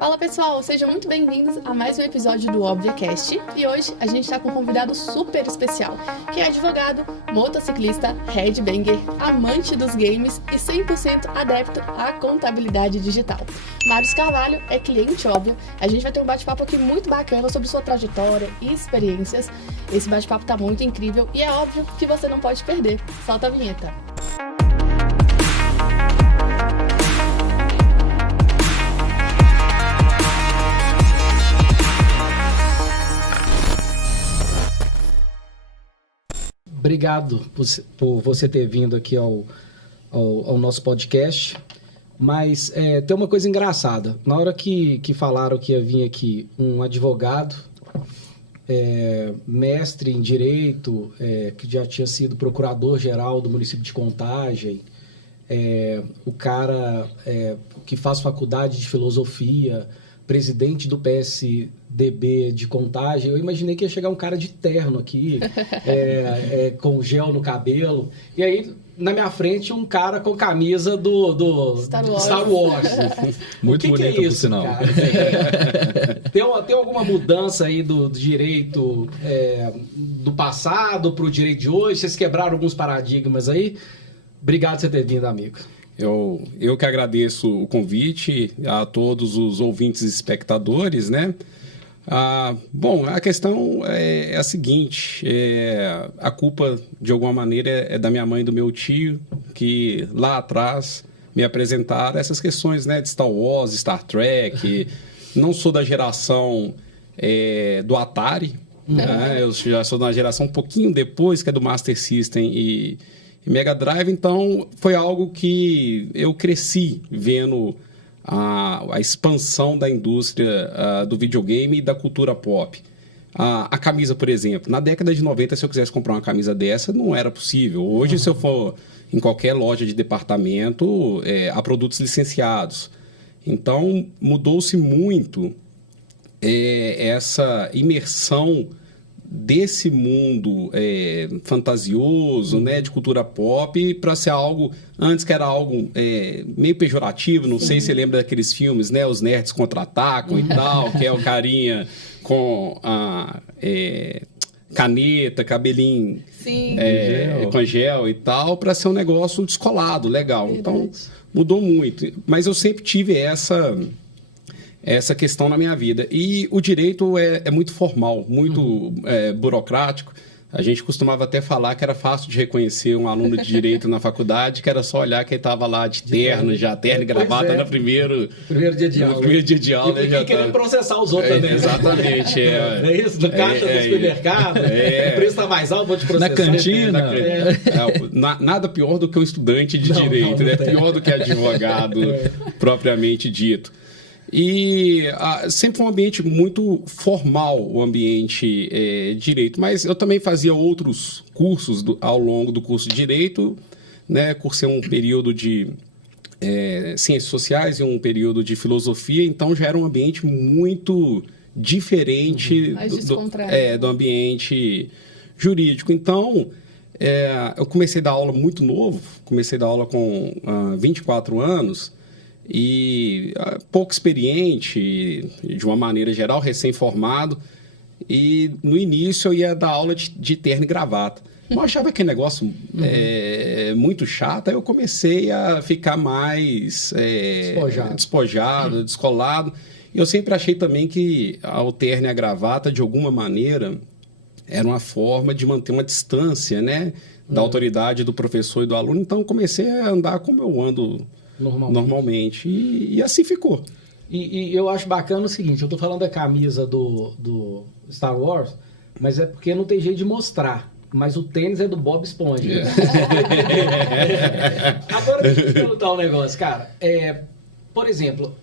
Fala pessoal, sejam muito bem-vindos a mais um episódio do ObviaCast e hoje a gente está com um convidado super especial, que é advogado, motociclista, headbanger, amante dos games e 100% adepto à contabilidade digital. Marius Carvalho é cliente óbvio, a gente vai ter um bate-papo aqui muito bacana sobre sua trajetória e experiências. Esse bate-papo tá muito incrível e é óbvio que você não pode perder. Solta a vinheta. Obrigado por você ter vindo aqui ao nosso podcast. Mas tem uma coisa engraçada. Na hora que falaram que ia vir aqui um advogado, mestre em Direito, que já tinha sido procurador-geral do município de Contagem, o cara que faz faculdade de Filosofia, presidente do PSDB de Contagem, eu imaginei que ia chegar um cara de terno aqui, com gel no cabelo. E aí, na minha frente, um cara com camisa do Star Wars. Muito bonito, é isso, por sinal. Tem alguma mudança aí do direito do passado para o direito de hoje? Vocês quebraram alguns paradigmas aí? Obrigado por você ter vindo, amigo. Eu que agradeço o convite a todos os ouvintes e espectadores, né? Bom, a questão é a seguinte, a culpa, de alguma maneira, é da minha mãe e do meu tio, que lá atrás me apresentaram essas questões, né, de Star Wars, Star Trek. Não sou da geração do Atari, né? Eu já sou da geração um pouquinho depois, que é do Master System e Mega Drive, então foi algo que eu cresci vendo a expansão da indústria do videogame e da cultura pop. A camisa, por exemplo, na década de 90, se eu quisesse comprar uma camisa dessa, não era possível. Hoje, se eu for em qualquer loja de departamento, há produtos licenciados. Então, mudou-se muito essa imersão desse mundo fantasioso, né, de cultura pop, para ser algo, antes que era algo meio pejorativo. Não sei se você lembra daqueles filmes, né, os nerds contra-atacam e tal, que é o carinha com a caneta, cabelinho com gel e tal, para ser um negócio descolado, legal. Verdade. Então, mudou muito. Mas eu sempre tive essa questão na minha vida. E o direito é muito formal, muito burocrático. A gente costumava até falar que era fácil de reconhecer um aluno de direito na faculdade, que era só olhar que ele estava lá de terno e gravata no primeiro dia de aula. No primeiro dia de aula. E querendo processar os outros também. Exatamente. É isso, no caixa do supermercado. O preço está mais alto, vou te processar. Na cantina. Nada pior do que um estudante de direito, né? Pior do que advogado propriamente dito. E sempre foi um ambiente muito formal, o ambiente direito. Mas eu também fazia outros cursos ao longo do curso de direito, né? Cursei um período de ciências sociais e um período de filosofia, então já era um ambiente muito diferente do ambiente jurídico. Então, eu comecei a dar aula muito novo, comecei a dar aula com 24 anos, e pouco experiente, de uma maneira geral, recém-formado. E no início eu ia dar aula de terno e gravata. Eu achava aquele negócio muito chato, aí eu comecei a ficar mais despojado, descolado. E eu sempre achei também que o terno e a gravata, de alguma maneira, era uma forma de manter uma distância, né, da autoridade do professor e do aluno. Então eu comecei a andar como eu ando normalmente. E assim ficou. E eu acho bacana o seguinte, eu tô falando da camisa do Star Wars, mas é porque não tem jeito de mostrar. Mas o tênis é do Bob Esponja. Agora, deixa eu te perguntar um negócio, cara. Por exemplo,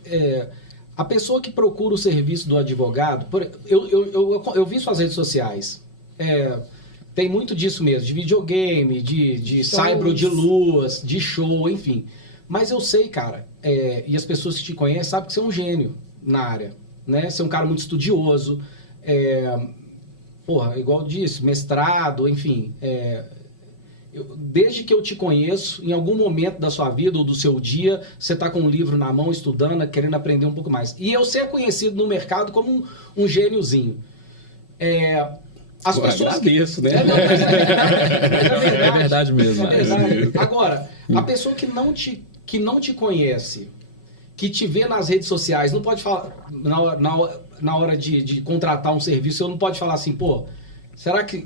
a pessoa que procura o serviço do advogado, eu vi suas redes sociais. Tem muito disso mesmo, de videogame, de saibro de luas, de show, enfim. Mas eu sei, cara, e as pessoas que te conhecem sabem que você é um gênio na área, né? Você é um cara muito estudioso, igual eu disse, mestrado, enfim. desde que eu te conheço, em algum momento da sua vida ou do seu dia, você está com um livro na mão, estudando, querendo aprender um pouco mais. E eu ser conhecido no mercado como um gêniozinho. As pessoas agradeço, né? É verdade mesmo. É verdade. Agora, a pessoa que não te conhece, que te vê nas redes sociais, não pode falar, na hora de contratar um serviço, eu não pode falar assim, pô, será que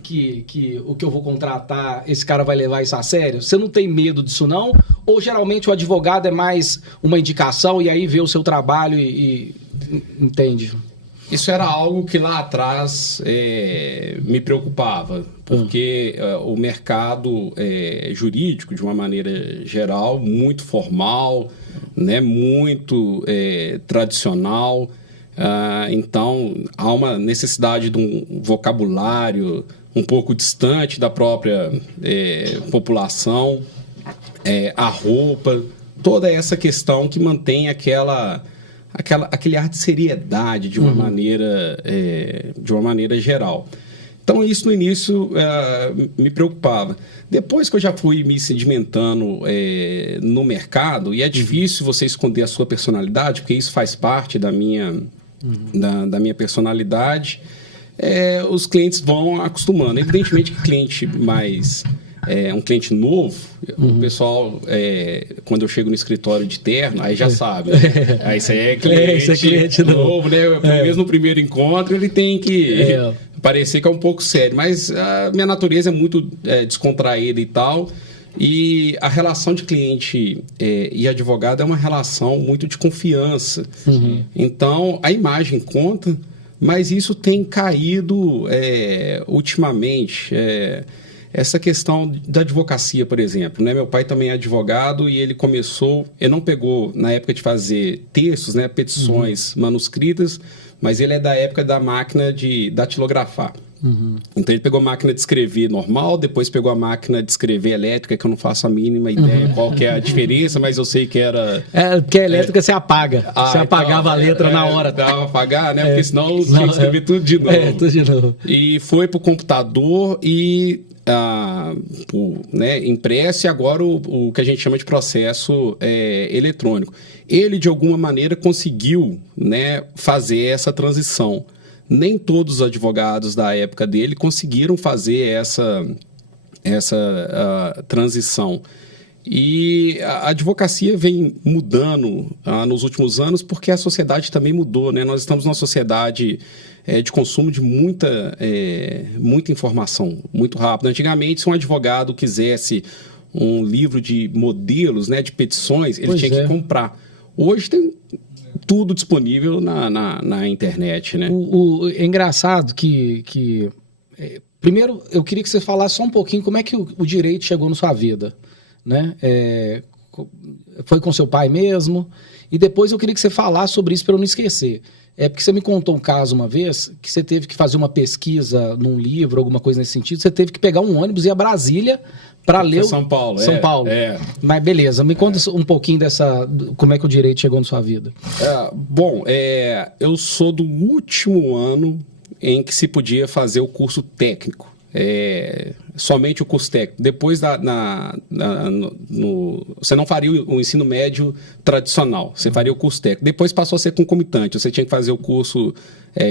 o que eu vou contratar, esse cara vai levar isso a sério? Você não tem medo disso, não? Ou geralmente o advogado é mais uma indicação e aí vê o seu trabalho e entende? Isso era algo que lá atrás me preocupava, porque o mercado jurídico, de uma maneira geral, muito formal, né, muito tradicional. Então, há uma necessidade de um vocabulário um pouco distante da própria população, a roupa, toda essa questão que mantém aquele ar de seriedade de uma maneira geral. Então, isso no início me preocupava. Depois que eu já fui me sedimentando no mercado, e é difícil você esconder a sua personalidade, porque isso faz parte da minha personalidade, os clientes vão acostumando. Evidentemente que cliente mais... um cliente novo, o pessoal, quando eu chego no escritório de terno, aí já sabe. Aí isso aí é cliente novo, né? Mesmo no primeiro encontro, ele tem que parecer que é um pouco sério. Mas a minha natureza é muito descontraída e tal. E a relação de cliente e advogado é uma relação muito de confiança. Então, a imagem conta, mas isso tem caído ultimamente. Essa questão da advocacia, por exemplo, né? Meu pai também é advogado e ele não pegou na época de fazer textos, né, petições manuscritas, mas ele é da época da máquina de datilografar. Então ele pegou a máquina de escrever normal, depois pegou a máquina de escrever elétrica, que eu não faço a mínima ideia qual que é a diferença, mas eu sei que era... porque a elétrica você apaga. Você apagava a letra na hora. Dava pra apagar, né? Porque senão tinha que escrever tudo de novo. Tudo de novo. E foi pro computador e... impresso, e agora o que a gente chama de processo eletrônico. Ele, de alguma maneira, conseguiu, né, fazer essa transição. Nem todos os advogados da época dele conseguiram fazer essa transição. E a advocacia vem mudando nos últimos anos porque a sociedade também mudou, né? Nós estamos numa sociedade de consumo de muita informação, muito rápido. Antigamente, se um advogado quisesse um livro de modelos, né, de petições, ele tinha que comprar. Hoje tem tudo disponível na internet, né? É engraçado que primeiro, eu queria que você falasse só um pouquinho como é que o direito chegou na sua vida, né? Foi com seu pai mesmo? E depois eu queria que você falasse sobre isso para eu não esquecer. Porque você me contou um caso uma vez que você teve que fazer uma pesquisa num livro, alguma coisa nesse sentido. Você teve que pegar um ônibus e ir a Brasília para ler... São Paulo. São Paulo. Mas beleza, me conta um pouquinho como é que o direito chegou na sua vida. Eu sou do último ano em que se podia fazer o curso técnico. Somente o curso técnico. Depois você não faria o ensino médio tradicional, você faria o curso técnico. Depois passou a ser concomitante, você tinha que fazer o curso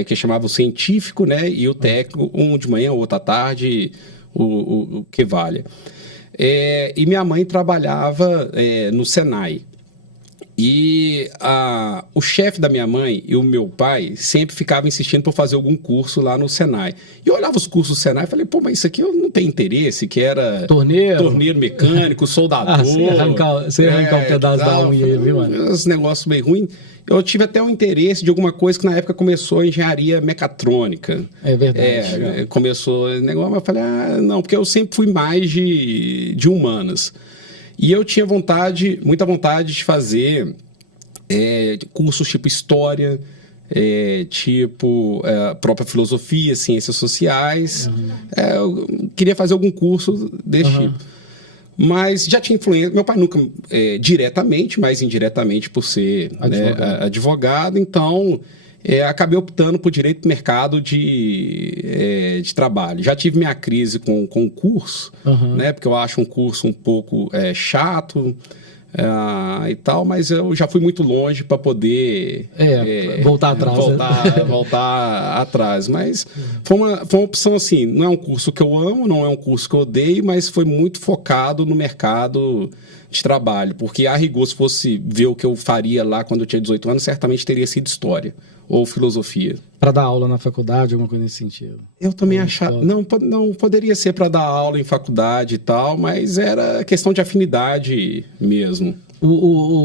que chamava o científico, né, e o técnico, um de manhã, outro à tarde, o que valha. E minha mãe trabalhava no Senai. E o chefe da minha mãe e o meu pai sempre ficavam insistindo para fazer algum curso lá no Senai. E eu olhava os cursos do Senai e falei, mas isso aqui eu não tenho interesse, que era torneiro mecânico, soldador. Você ia arrancar um pedaço da unha, viu, mano? Uns negócios meio ruins. Eu tive até um interesse de alguma coisa que na época começou a engenharia mecatrônica. É verdade. Começou o negócio, mas eu falei, não, porque eu sempre fui mais de humanas. E eu tinha muita vontade de fazer cursos tipo história, própria filosofia, ciências sociais. Eu queria fazer algum curso desse tipo. Mas já tinha influência. Meu pai nunca diretamente, mas indiretamente por ser advogado. Então, acabei optando por direito do mercado de trabalho. Já tive minha crise com o curso, né? Porque eu acho um curso um pouco chato e tal, mas eu já fui muito longe para poder voltar atrás. Voltar atrás. Mas foi uma opção assim, não é um curso que eu amo, não é um curso que eu odeio, mas foi muito focado no mercado de trabalho, porque a rigor, se fosse ver o que eu faria lá quando eu tinha 18 anos, certamente teria sido história ou filosofia. Para dar aula na faculdade, alguma coisa nesse sentido? Eu também achava... Não poderia ser para dar aula em faculdade e tal, mas era questão de afinidade mesmo.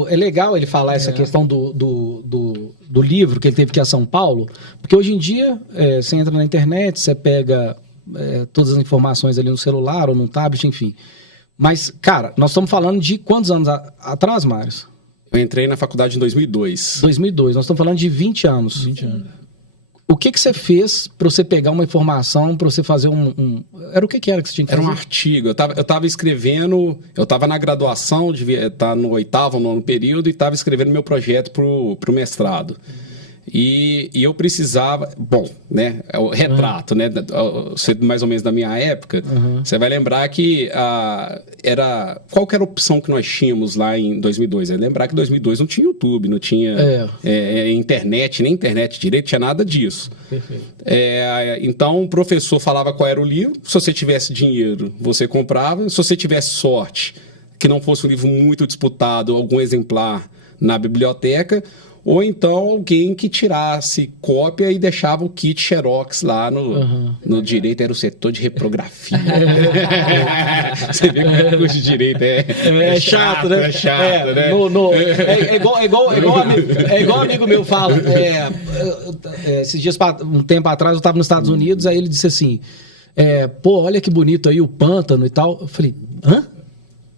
É legal ele falar essa questão do livro que ele teve que ir a São Paulo, porque hoje em dia você entra na internet, você pega todas as informações ali no celular ou no tablet, enfim. Mas, cara, nós estamos falando de quantos anos atrás, Mário? Eu entrei na faculdade em 2002. 2002, nós estamos falando de 20 anos. 20 anos. O que você fez para você pegar uma informação, para você fazer Era o que era que você tinha que fazer? Era um artigo. Eu estava escrevendo... Eu estava na graduação, devia estar no 8º ou 9º período, e estava escrevendo meu projeto para o mestrado. E eu precisava... Bom, né? É o retrato, né? Mais ou menos da minha época. Você vai lembrar que qual que era a opção que nós tínhamos lá em 2002? Lembrar que em 2002 não tinha YouTube, não tinha internet, nem internet direito, tinha nada disso. Perfeito. Então, o professor falava qual era o livro. Se você tivesse dinheiro, você comprava. Se você tivesse sorte, que não fosse um livro muito disputado, algum exemplar na biblioteca... Ou então alguém que tirasse cópia e deixava o kit Xerox lá no direito, era o setor de reprografia. Você vê como é que o curso de direito é chato, né? É chato, né? É igual amigo meu fala. Esses dias, um tempo atrás, eu estava nos Estados Unidos, aí ele disse assim, olha que bonito aí o pântano e tal. Eu falei, hã?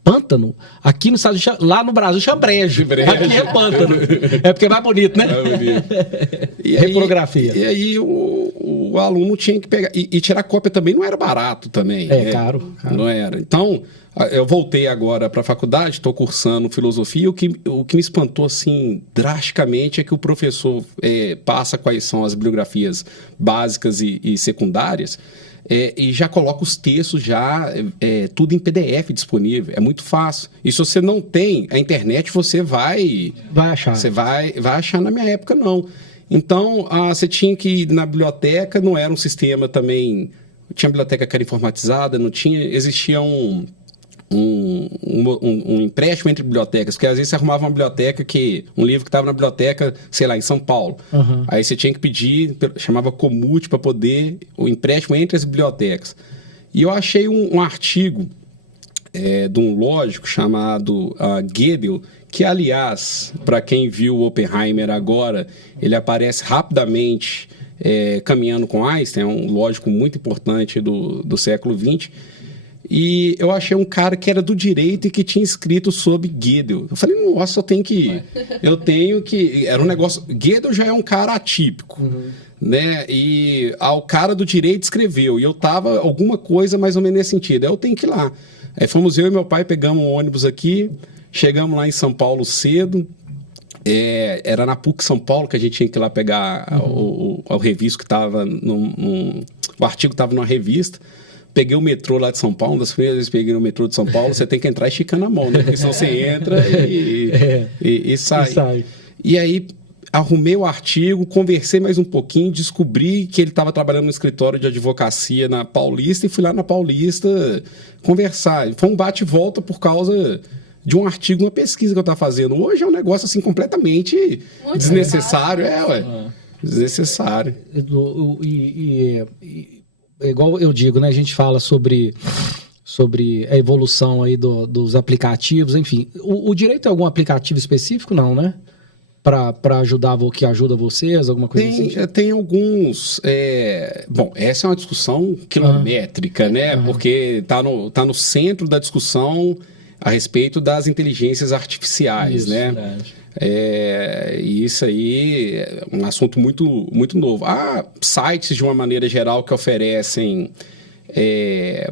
Pântano? Aqui no estado lá no Brasil chama brejo. Aqui é pântano. É porque é mais bonito, né? É bonito. Reprografia. E aí o aluno tinha que pegar... E tirar cópia também não era barato também. Caro. Não era. Então, eu voltei agora para a faculdade, estou cursando filosofia. O que me espantou, assim, drasticamente é que o professor passa quais são as bibliografias básicas e secundárias, e já coloca os textos tudo em PDF disponível. É muito fácil. E se você não tem a internet, você vai achar. Você vai achar. Na minha época, não. Então, você tinha que ir na biblioteca, não era um sistema também... Tinha biblioteca que era informatizada, não tinha... Existia um empréstimo entre bibliotecas, porque às vezes você arrumava uma biblioteca um livro que estava na biblioteca, sei lá, em São Paulo. Aí você tinha que pedir, chamava Comute, para poder o empréstimo entre as bibliotecas. E eu achei um artigo de um lógico chamado Gödel, que, aliás, para quem viu o Oppenheimer agora, ele aparece rapidamente caminhando com Einstein, é um lógico muito importante do século XX. E eu achei um cara que era do direito e que tinha escrito sobre Gödel. Eu falei, nossa, eu tenho que... Era um negócio... Gödel já é um cara atípico, né? E o cara do direito escreveu. E eu tava alguma coisa mais ou menos nesse sentido. Aí eu tenho que ir lá. Aí fomos eu e meu pai, pegamos um ônibus aqui, chegamos lá em São Paulo cedo. Era na PUC São Paulo que a gente tinha que ir lá pegar o revista que estava... O artigo estava numa revista. Peguei o metrô lá de São Paulo, uma das primeiras vezes que peguei o metrô de São Paulo, você tem que entrar esticando a mão, né? Porque senão você entra e sai. E aí, arrumei o artigo, conversei mais um pouquinho, descobri que ele estava trabalhando no escritório de advocacia na Paulista e fui lá na Paulista conversar. Foi um bate e volta por causa de um artigo, uma pesquisa que eu estava fazendo. Hoje é um negócio assim completamente desnecessário. Desnecessário. Igual eu digo, né? A gente fala sobre a evolução aí dos aplicativos, enfim. O direito é algum aplicativo específico? Não, né? Para ajudar, que ajuda vocês, alguma coisa assim? Tem alguns... Bom, essa é uma discussão quilométrica, né? Porque tá no centro da discussão a respeito das inteligências artificiais, né? Verdade. E isso aí é um assunto muito, muito novo. Há sites, de uma maneira geral, que oferecem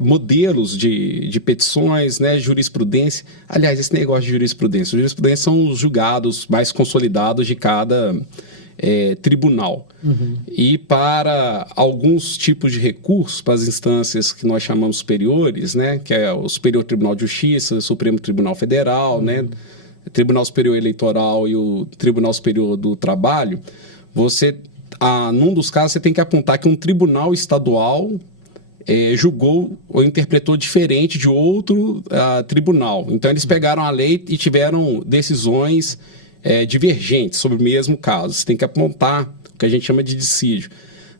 modelos de petições, né, jurisprudência. Aliás, esse negócio de jurisprudência. Jurisprudência são os julgados mais consolidados de cada tribunal. E para alguns tipos de recursos, para as instâncias que nós chamamos superiores, né, que é o Superior Tribunal de Justiça, o Supremo Tribunal Federal, né, Tribunal Superior Eleitoral e o Tribunal Superior do Trabalho, num dos casos, você tem que apontar que um tribunal estadual julgou ou interpretou diferente de outro tribunal. Então, eles pegaram a lei e tiveram decisões divergentes sobre o mesmo caso. Você tem que apontar o que a gente chama de dissídio.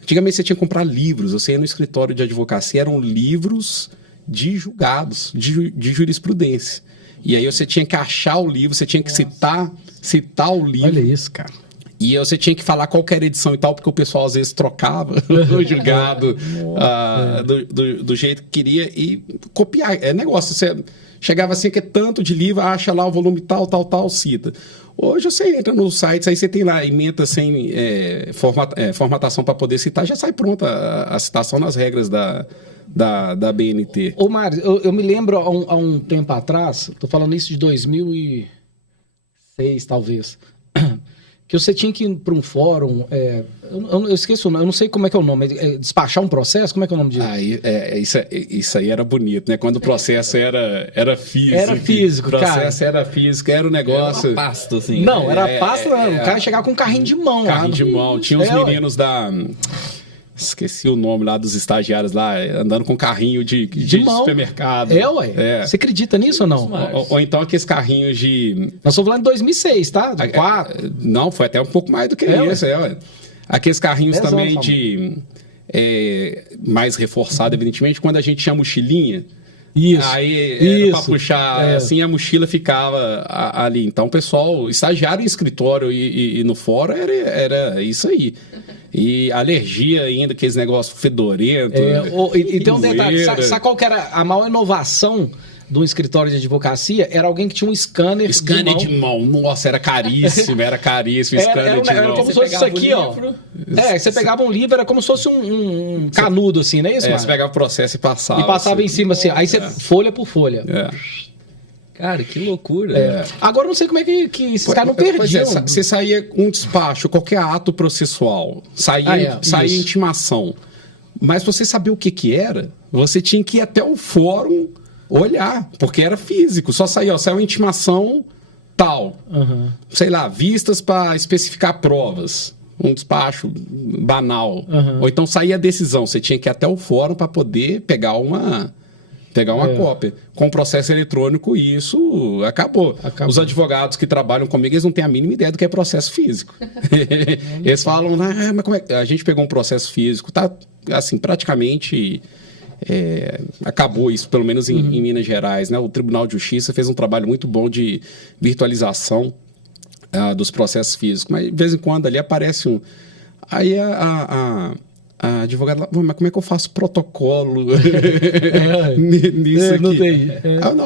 Antigamente, você tinha que comprar livros. Você ia no escritório de advocacia, eram livros de julgados, de jurisprudência. E aí você tinha que achar o livro, você tinha que citar o livro. Olha isso, cara. E você tinha que falar qual que era a edição e tal, porque o pessoal às vezes trocava o julgado do jeito que queria e copiar. É negócio, você chegava assim, que é tanto de livro, acha lá o volume tal, cita. Hoje você entra nos sites, aí você tem lá ementa sem formatação para poder citar, já sai pronta a citação nas regras da BNT. Ô, Mário, eu me lembro há um tempo atrás, tô falando isso de 2006, talvez, que você tinha que ir para um fórum, eu esqueço o nome, eu não sei como é que é o nome, despachar um processo, como é que é o nome disso? Isso aí era bonito, né? Quando o processo era físico. Era físico, cara. O processo era físico, era um negócio... Era pasto, assim. Não, era pasto, o cara chegava com um carrinho de mão. Carrinho de mão. Tinha os meninos da... Esqueci o nome lá dos estagiários lá, andando com carrinho de supermercado. Você acredita nisso ou não? Ou então aqueles carrinhos de... Nós estamos falando de 2006, tá? De 4. Não, foi até um pouco mais do que isso. Aqueles carrinhos também mais reforçado, evidentemente, quando a gente tinha mochilinha. Isso. Aí era pra puxar, assim, a mochila ficava ali. Então, o pessoal, estagiário em escritório e no fórum, era isso aí. E alergia ainda, aqueles negócios fedorentos. E tem um detalhe, sabe qual que era a maior inovação do escritório de advocacia? Era alguém que tinha um scanner de mão. Nossa, era caríssimo, era scanner de mão. Era como se fosse isso aqui, ó. Você pegava um livro, era como se fosse um canudo, assim, não é isso, mano? Você pegava o processo e passava. E passava em cima, assim. Aí você, folha por folha. Cara, que loucura. Agora eu não sei como é que esses caras não perdiam. Você saía com um despacho, qualquer ato processual, saía intimação. Mas você sabia o que era, você tinha que ir até o fórum olhar, porque era físico. Só saiu intimação tal. Sei lá, vistas para especificar provas. Um despacho banal. Ou então saía a decisão. Você tinha que ir até o fórum para poder pegar uma cópia. Com o processo eletrônico, isso acabou. Os advogados que trabalham comigo, eles não têm a mínima ideia do que é processo físico. Eles falam, mas como é? A gente pegou um processo físico, tá assim, praticamente acabou isso, pelo menos em Minas Gerais, né? O Tribunal de Justiça fez um trabalho muito bom de virtualização dos processos físicos, mas de vez em quando ali aparece um... Aí a advogada lá, mas como é que eu faço protocolo nisso aqui? Não tem.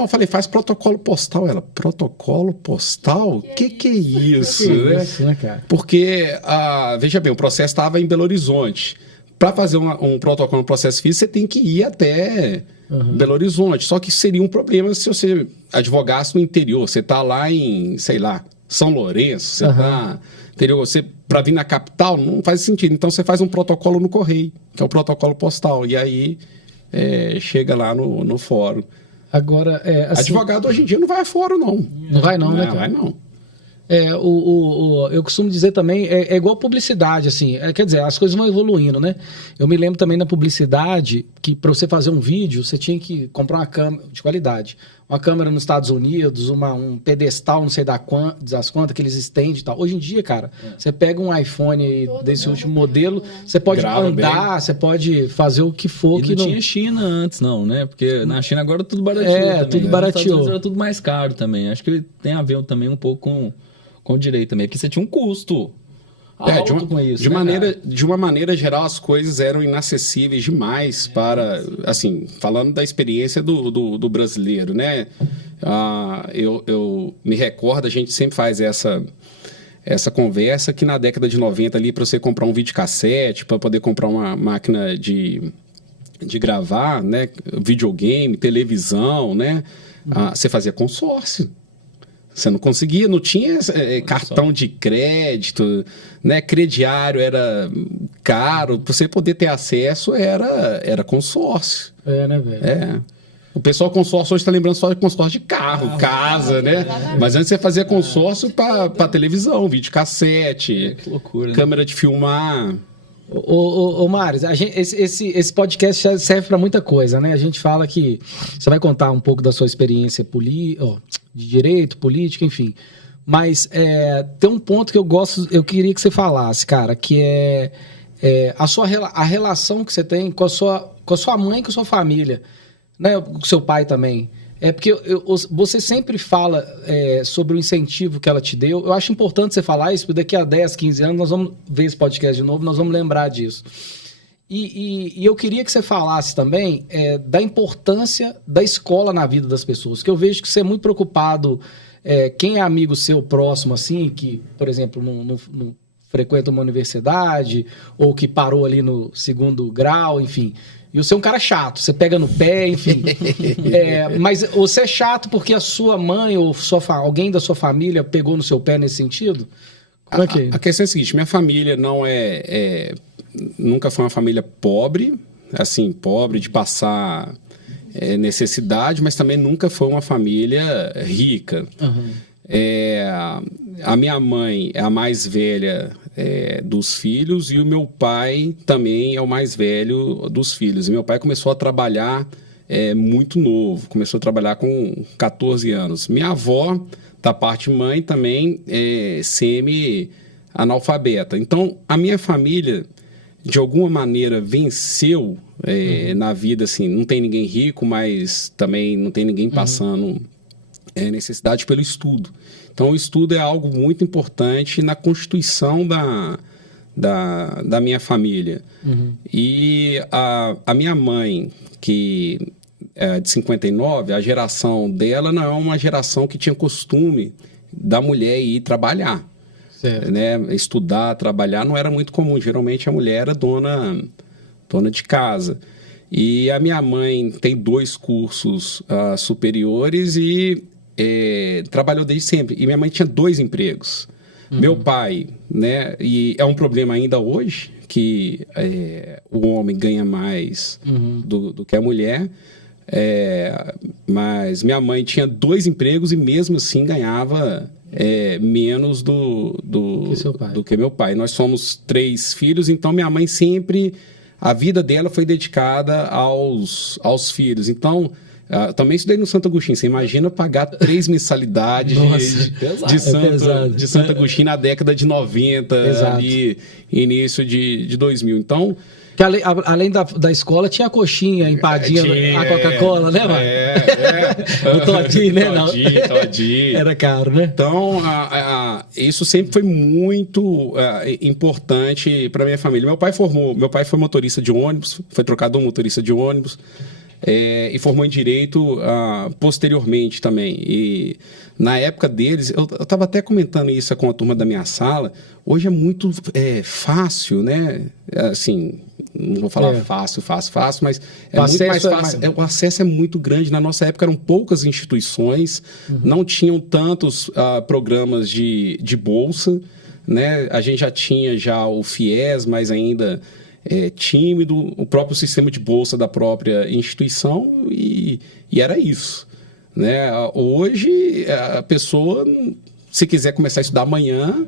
Eu falei, faz protocolo postal. Ela, protocolo postal? Que é isso? Né, cara? Porque, veja bem, o processo estava em Belo Horizonte. Para fazer um protocolo no processo físico, você tem que ir até Belo Horizonte. Só que seria um problema se você advogasse no interior. Você está lá em, sei lá, São Lourenço, você está... Você, para vir na capital, não faz sentido. Então, você faz um protocolo no correio, que é o protocolo postal. E aí, chega lá no fórum. Agora, assim... Advogado, hoje em dia, não vai a fórum, não. Não vai não, né, cara? Não vai, não. Eu costumo dizer também, é igual publicidade, assim, quer dizer, as coisas vão evoluindo, né? Eu me lembro também na publicidade que para você fazer um vídeo, você tinha que comprar uma câmera de qualidade. Uma câmera nos Estados Unidos, um pedestal, não sei das quantas, que eles estendem e tal. Hoje em dia, cara, você pega um iPhone aí, desse último modelo, você pode andar, você pode fazer o que for. E não tinha China antes, não, né? Porque na China agora tudo barateou também. Tudo barateou. Era tudo mais caro também. Acho que tem a ver também um pouco com o direito também. Porque você tinha um custo alto com isso, de uma maneira geral, as coisas eram inacessíveis demais para, assim, falando da experiência do brasileiro, né? Eu me recordo, a gente sempre faz essa conversa que na década de 90 ali, para você comprar um videocassete, para poder comprar uma máquina de gravar, né? Videogame, televisão, né? Você fazia consórcio. Você não conseguia, não tinha cartão de crédito, né? Crediário era caro. Para você poder ter acesso, era consórcio. Né, velho? O pessoal consórcio hoje está lembrando só de consórcio de carro, casa, né? Exatamente. Mas antes você fazia consórcio para televisão, videocassete, Que loucura, né? câmera de filmar. Ô Mário, esse podcast serve para muita coisa, né? A gente fala que você vai contar um pouco da sua experiência de direito, política, enfim. Mas tem um ponto que eu queria que você falasse, cara, que é a relação que você tem com a sua mãe e com a sua família, né? Com o seu pai também. Porque você sempre fala sobre o incentivo que ela te deu. Eu acho importante você falar isso, porque daqui a 10, 15 anos nós vamos ver esse podcast de novo, nós vamos lembrar disso. E eu queria que você falasse também da importância da escola na vida das pessoas, que eu vejo que você é muito preocupado, quem é amigo seu próximo, assim, que, por exemplo, não frequenta uma universidade, ou que parou ali no 2º grau, enfim... E você é um cara chato, você pega no pé, enfim. Mas você é chato porque a sua mãe ou alguém da sua família pegou no seu pé nesse sentido? Como é que é? A questão é a seguinte, minha família não nunca foi uma família pobre, assim, pobre de passar necessidade, mas também nunca foi uma família rica. Uhum. A minha mãe é a mais velha dos filhos e o meu pai também é o mais velho dos filhos. E meu pai começou a trabalhar muito novo, começou a trabalhar com 14 anos. Minha avó, da parte mãe, também é semi-analfabeta. Então, a minha família, de alguma maneira, venceu na vida, assim, não tem ninguém rico, mas também não tem ninguém passando necessidade pelo estudo. Então, o estudo é algo muito importante na constituição da minha família. Uhum. E a minha mãe, que é de 59, a geração dela não é uma geração que tinha costume da mulher ir trabalhar. Certo. Né? Estudar, trabalhar, não era muito comum. Geralmente, a mulher era dona de casa. E a minha mãe tem 2 cursos superiores e trabalhou desde sempre. E minha mãe tinha 2 empregos. Uhum. Meu pai, né? E é um problema ainda hoje, que o homem ganha mais do que a mulher. Mas minha mãe tinha 2 empregos e mesmo assim ganhava menos do que meu pai. Nós somos 3 filhos, então minha mãe sempre... A vida dela foi dedicada aos filhos. Então... também estudei no Santo Agostinho. Você imagina pagar 3 mensalidades de Santo Agostinho na década de 90, ali, início de 2000. Então... Que além da escola, tinha a coxinha empadinha, a Coca-Cola, né, mano? O todinho, né? Todinho. Era caro, né? Então, isso sempre foi muito importante para minha família. Meu pai foi motorista de ônibus, foi trocador motorista de ônibus. E formou em Direito posteriormente também. E na época deles, eu estava até comentando isso com a turma da minha sala, hoje é muito fácil, né? Assim, não vou falar fácil, mas muito mais fácil. O acesso é muito grande. Na nossa época eram poucas instituições, não tinham tantos programas de bolsa, né? A gente já tinha o FIES, mas ainda... tímido, o próprio sistema de bolsa da própria instituição e era isso, né? Hoje a pessoa, se quiser começar a estudar amanhã,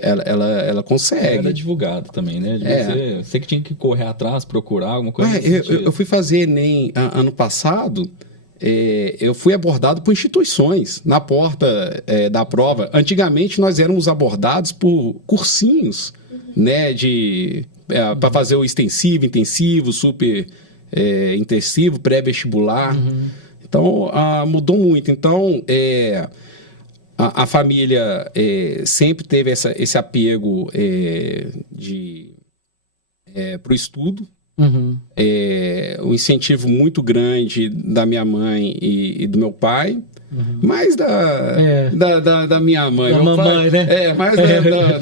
ela consegue. Era divulgado também, né? Você que tinha que correr atrás, procurar alguma coisa. Eu fui fazer ENEM ano passado. Eu fui abordado por instituições na porta da prova. Antigamente nós éramos abordados por cursinhos, né, para fazer o extensivo, intensivo, super intensivo, pré-vestibular. Então, mudou muito. Então, a família sempre teve esse apego para o estudo. Um incentivo muito grande da minha mãe e do meu pai. Mais da minha mãe. Da mamãe, né? Mais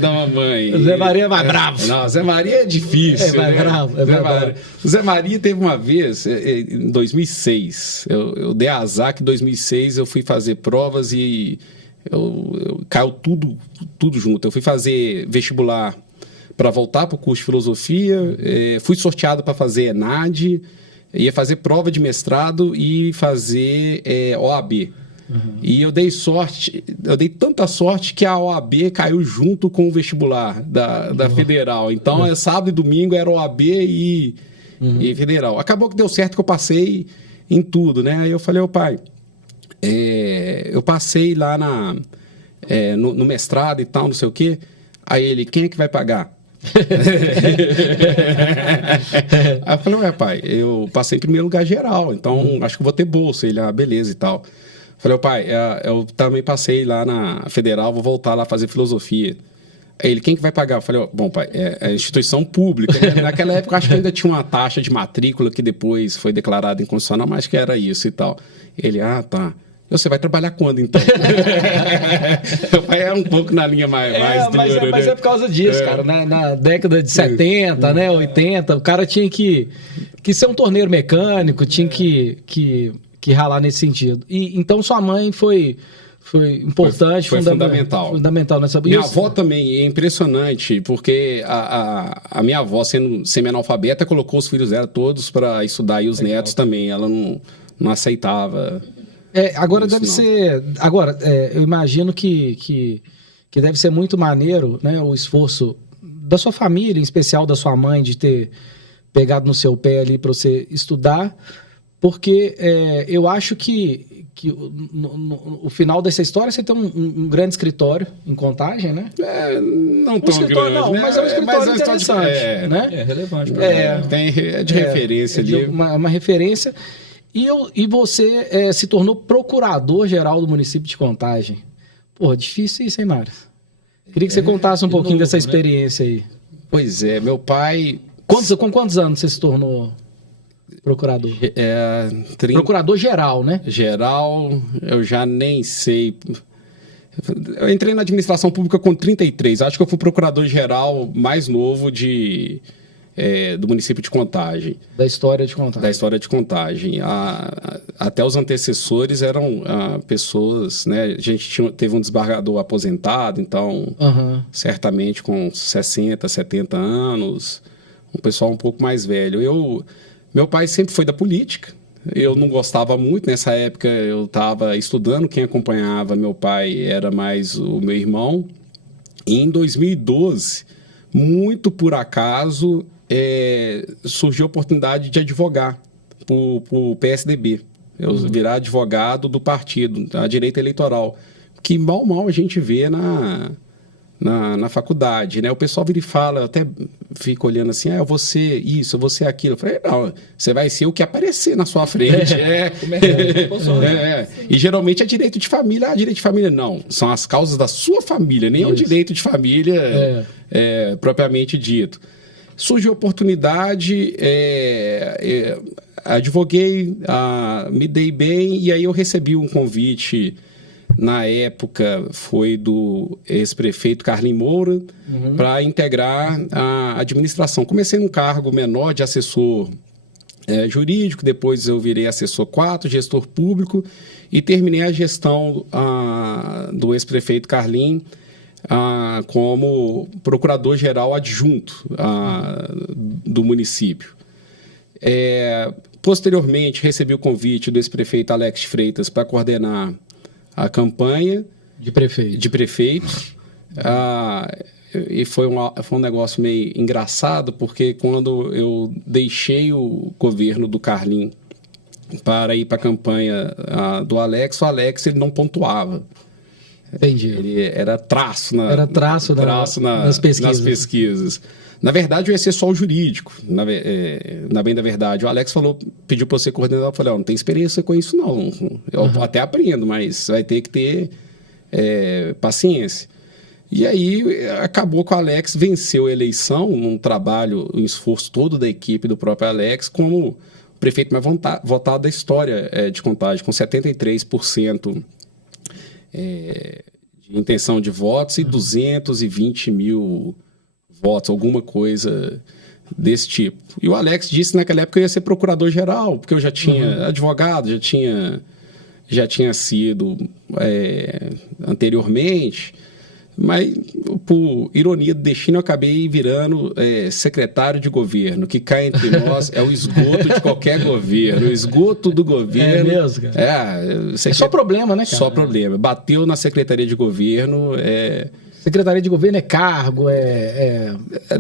da mamãe. Zé Maria é mais bravo. Não, Zé Maria é difícil. É mais bravo. Zé Maria teve uma vez, em 2006, eu dei azar que em 2006 eu fui fazer provas e caiu tudo junto. Eu fui fazer vestibular para voltar para o curso de filosofia, fui sorteado para fazer ENAD, ia fazer prova de mestrado e fazer OAB. E eu dei tanta sorte que a OAB caiu junto com o vestibular da Federal. Então, sábado e domingo era OAB e Federal. Acabou que deu certo que eu passei em tudo, né? Aí eu falei, pai, eu passei lá no mestrado e tal, não sei o quê. Aí ele, quem é que vai pagar? Aí eu falei, pai, eu passei em primeiro lugar geral, então acho que vou ter bolsa. Ele, beleza e tal. Falei, pai, eu também passei lá na Federal, vou voltar lá fazer filosofia. Aí ele, quem que vai pagar? Eu falei, bom, pai, é instituição pública. Né? Naquela época, acho que ainda tinha uma taxa de matrícula que depois foi declarada inconstitucional, mas que era isso e tal. Ele, tá. Você vai trabalhar quando, então? É um pouco na linha mais dura, mas é por causa disso, cara. Na década de 70, né, 80, o cara tinha que ser um torneiro mecânico, tinha que ralar nesse sentido. E então sua mãe foi importante, foi fundamental. Fundamental nessa... Minha avó também é impressionante, porque a minha avó, sendo semi-analfabeta, colocou os filhos dela todos para estudar, e os netos também. Ela não aceitava... Agora deve ser... Agora, eu imagino que deve ser muito maneiro, né, o esforço da sua família, em especial da sua mãe, de ter pegado no seu pé ali para você estudar, porque eu acho que no final dessa história você tem um grande escritório em Contagem, né? Não tão grande, não, né? mas é um escritório interessante, né? É relevante. Tem de referência ali. Uma referência... E você se tornou procurador-geral do município de Contagem. Pô, difícil isso, hein, Mário? Queria que você contasse um pouquinho dessa experiência aí. Pois é, meu pai... Com quantos anos você se tornou procurador? 30... Procurador-geral, né? Geral, eu já nem sei... Eu entrei na administração pública com 33. Acho que eu fui procurador-geral mais novo do município de Contagem. Da história de Contagem. Da história de Contagem. Até os antecessores eram pessoas, né? A gente teve um desembargador aposentado, então, certamente com 60, 70 anos, um pessoal um pouco mais velho. Meu pai sempre foi da política, eu não gostava muito. Nessa época eu estava estudando, quem acompanhava meu pai era mais o meu irmão. E em 2012, muito por acaso... surgiu a oportunidade de advogar para o PSDB. Eu virar advogado do partido, da direita eleitoral, que mal a gente vê na faculdade, né? O pessoal vira e fala, eu até fico olhando assim, eu vou ser isso, eu vou ser aquilo. Eu falei, não, você vai ser o que aparecer na sua frente. E geralmente é direito de família. Direito de família não, são as causas da sua família, nem é o direito de família propriamente dito. Surgiu a oportunidade, advoguei, me dei bem, e aí eu recebi um convite, na época foi do ex-prefeito Carlinhos Moura, para integrar a administração. Comecei num cargo menor de assessor jurídico, depois eu virei assessor 4, gestor público, e terminei a gestão do ex-prefeito Carlinhos, como procurador-geral adjunto do município. Posteriormente, recebi o convite do ex-prefeito Alex Freitas para coordenar a campanha de prefeito. E foi um negócio meio engraçado, porque quando eu deixei o governo do Carlinhos para ir para a campanha do Alex, o Alex ele não pontuava. Entendi. Ele era traço nas pesquisas. Na verdade, eu ia ser só o jurídico. Na bem da verdade, o Alex pediu para você coordenar. Eu falei, não tem experiência com isso, não. Eu até aprendo, mas vai ter que ter paciência. E aí, acabou que o Alex venceu a eleição, num trabalho, um esforço todo da equipe do próprio Alex, como o prefeito mais votado da história de Contagem, com 73% de intenção de votos e 220 mil votos, alguma coisa desse tipo. E o Alex disse naquela época que eu ia ser procurador-geral, porque eu já tinha advogado, já tinha já tinha sido anteriormente, mas, por ironia do destino, eu acabei virando secretário de governo, que cá entre nós é o esgoto de qualquer governo. O esgoto do governo... É mesmo, cara? É só problema, né, cara? Só problema. Bateu na Secretaria de Governo... Secretaria de Governo é cargo,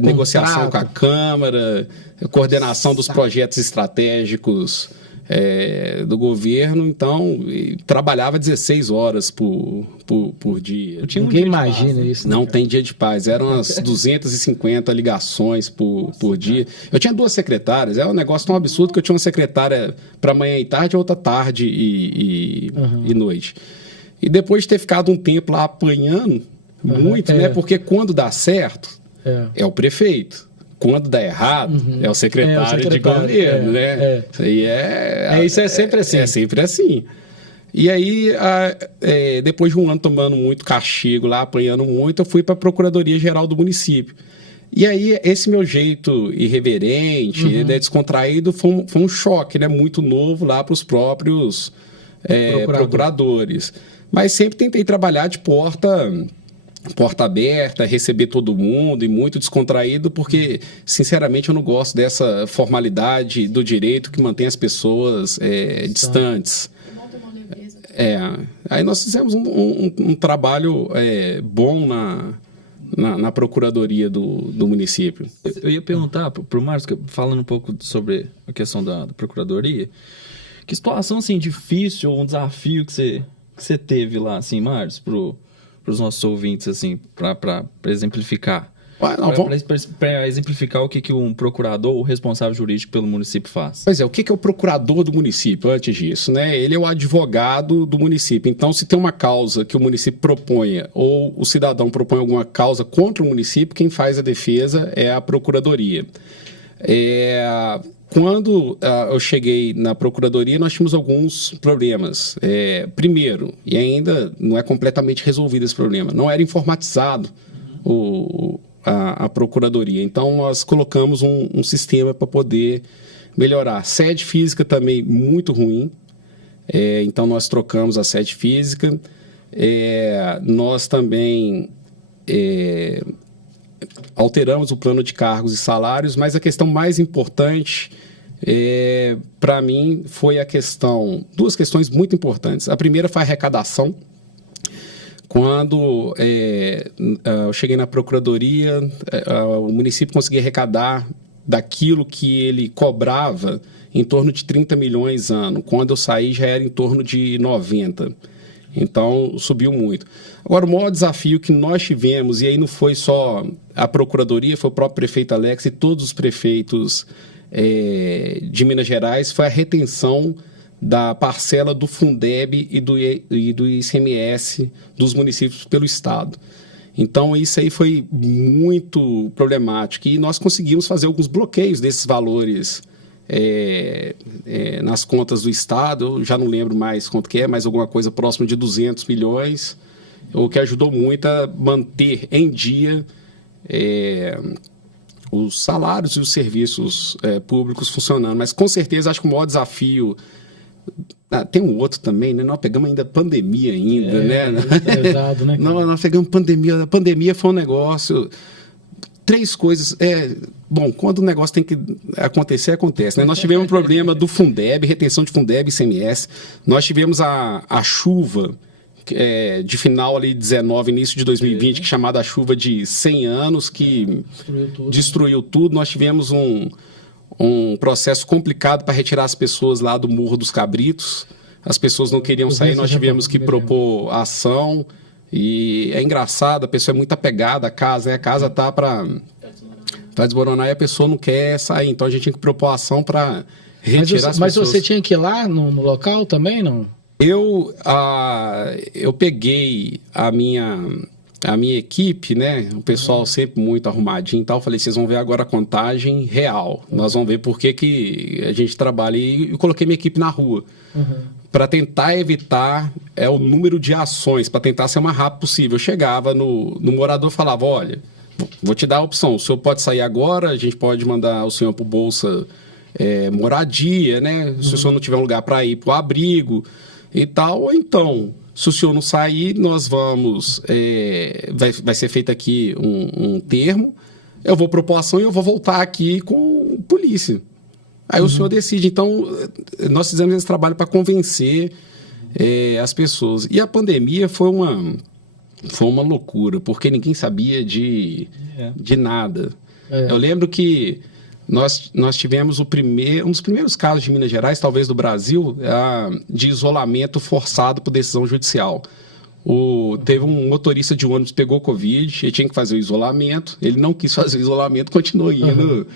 negociação com a Câmara, coordenação dos projetos estratégicos do governo. Então, trabalhava 16 horas por dia. Ninguém imagina isso. Não tem dia de paz. Eram umas 250 ligações por dia. Eu tinha 2 secretárias. É um negócio tão absurdo que eu tinha uma secretária para manhã e tarde, outra tarde e noite. E depois de ter ficado um tempo lá apanhando muito, né? Porque quando dá certo, é o prefeito. Quando dá errado, é o secretário de governo, né? Isso aí isso é sempre assim. É sempre assim. E aí, depois de um ano tomando muito castigo lá, apanhando muito, eu fui para a Procuradoria-Geral do município. E aí, esse meu jeito irreverente, né, descontraído, foi um choque, né? Muito novo lá para os próprios procuradores. Mas sempre tentei trabalhar de porta aberta, receber todo mundo e muito descontraído, porque, sinceramente, eu não gosto dessa formalidade do direito que mantém as pessoas distantes. Aí nós fizemos um trabalho bom na Procuradoria do município. Eu ia perguntar para o Márcio, falando um pouco sobre a questão da Procuradoria, que situação assim, difícil ou um desafio que você teve lá, assim, Márcio, para os nossos ouvintes, assim, para exemplificar? Para exemplificar o que um procurador ou responsável jurídico pelo município faz. Pois é, o que é o procurador do município antes disso, né? Ele é o advogado do município. Então, se tem uma causa que o município proponha ou o cidadão propõe alguma causa contra o município, quem faz a defesa é a procuradoria. Quando eu cheguei na Procuradoria, nós tínhamos alguns problemas. Primeiro, e ainda não é completamente resolvido esse problema, não era informatizado a Procuradoria. Então, nós colocamos um sistema para poder melhorar. Sede física também muito ruim. Então, nós trocamos a sede física. Nós também... alteramos o plano de cargos e salários, mas a questão mais importante para mim foi duas questões muito importantes. A primeira foi a arrecadação. Quando eu cheguei na Procuradoria, o município conseguia arrecadar daquilo que ele cobrava em torno de 30 milhões ano. Quando eu saí já era em torno de 90. Então, subiu muito. Agora, o maior desafio que nós tivemos, e aí não foi só a Procuradoria, foi o próprio prefeito Alex e todos os prefeitos de Minas Gerais, foi a retenção da parcela do Fundeb e do ICMS dos municípios pelo Estado. Então, isso aí foi muito problemático. E nós conseguimos fazer alguns bloqueios desses valores nas contas do Estado. Eu já não lembro mais quanto que é, mas alguma coisa próxima de 200 milhões, o que ajudou muito a manter em dia os salários e os serviços públicos funcionando. Mas, com certeza, acho que o maior desafio... tem um outro também, né? Nós pegamos ainda pandemia né? Pesado, né? Nós pegamos pandemia. A pandemia foi um negócio... 3 coisas... Bom, quando o negócio tem que acontecer, acontece, né? Nós tivemos um problema do Fundeb, retenção de Fundeb e ICMS. Nós tivemos a chuva de final ali de 19, início de 2020, que é chamada a chuva de 100 anos, que destruiu tudo. Nós tivemos um processo complicado para retirar as pessoas lá do Morro dos Cabritos. As pessoas não queriam sair, nós tivemos que propor ação. E é engraçado, a pessoa é muito apegada à casa, né? A casa está para desmoronar e a pessoa não quer sair. Então a gente tinha que propor ação para retirar as pessoas. Mas você tinha que ir lá no local também, não? Eu peguei a minha equipe, né? O pessoal sempre muito arrumadinho e tal. Falei, vocês vão ver agora a contagem real. Nós vamos ver por que a gente trabalha. E eu coloquei minha equipe na rua. Para tentar evitar o número de ações, para tentar ser o mais rápido possível. Eu chegava no morador e falava, olha, vou te dar a opção, o senhor pode sair agora, a gente pode mandar o senhor para o Bolsa Moradia, né? Se o senhor não tiver um lugar para ir para o abrigo, e tal, ou então, se o senhor não sair, nós vamos, vai ser feito aqui um termo, eu vou propor ação e eu vou voltar aqui com polícia. Aí o senhor decide. Então, nós fizemos esse trabalho para convencer as pessoas. E a pandemia foi uma loucura, porque ninguém sabia de nada. Eu lembro que nós tivemos um dos primeiros casos de Minas Gerais, talvez do Brasil, de isolamento forçado por decisão judicial. Teve um motorista de ônibus que pegou Covid, ele tinha que fazer o isolamento, ele não quis fazer o isolamento, continuou indo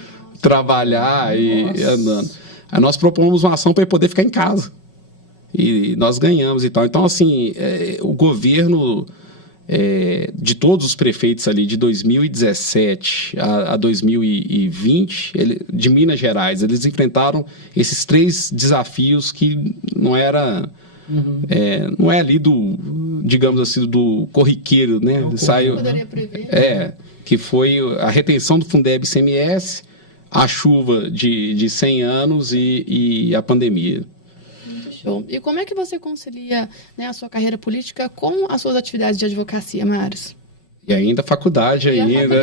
trabalhar e andando. Aí nós propomos uma ação para ele poder ficar em casa. E nós ganhamos e tal. Então, assim, o governo de todos os prefeitos ali, de 2017 a 2020, de Minas Gerais, eles enfrentaram esses 3 desafios que não era... não é ali digamos assim, do corriqueiro, né? Saiu, poderia prever. Que foi a retenção do Fundeb ICMS, a chuva de 100 anos e a pandemia. Show. E como é que você concilia, né, a sua carreira política com as suas atividades de advocacia, Mários? E ainda faculdade ainda.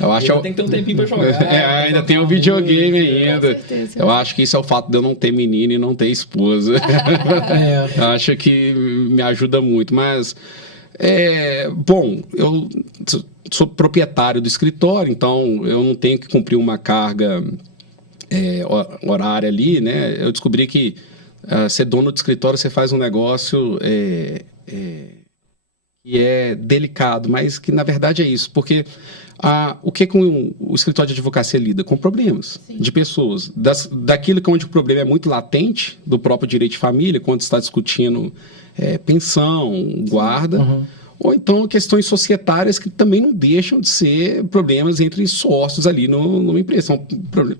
Eu acho tem que ter um tempinho para jogar. Ainda tem um videogame ainda. Com certeza. Eu acho que isso é o fato de eu não ter menino e não ter esposa. Eu acho que me ajuda muito. Mas, bom, eu sou proprietário do escritório, então eu não tenho que cumprir uma carga horária ali, né? Eu descobri que ser dono de escritório, você faz um negócio... que é delicado, mas que na verdade é isso, porque o que o escritório de advocacia lida? Com problemas de pessoas, daquilo que onde o problema é muito latente, do próprio direito de família, quando está discutindo pensão, guarda, ou então questões societárias que também não deixam de ser problemas entre sócios ali numa empresa,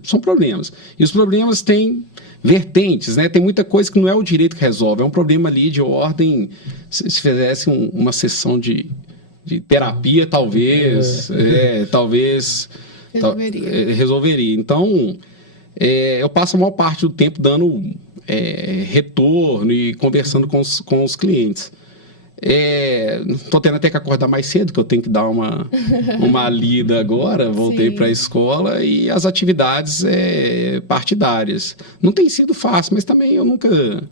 são problemas. E os problemas têm vertentes, né? Tem muita coisa que não é o direito que resolve, é um problema ali de ordem. Se fizesse uma sessão de terapia, talvez resolveria. Então, eu passo a maior parte do tempo dando retorno e conversando com os clientes. Estou tendo até que acordar mais cedo, que eu tenho que dar uma lida agora, voltei para a escola, e as atividades partidárias. Não tem sido fácil, mas também eu nunca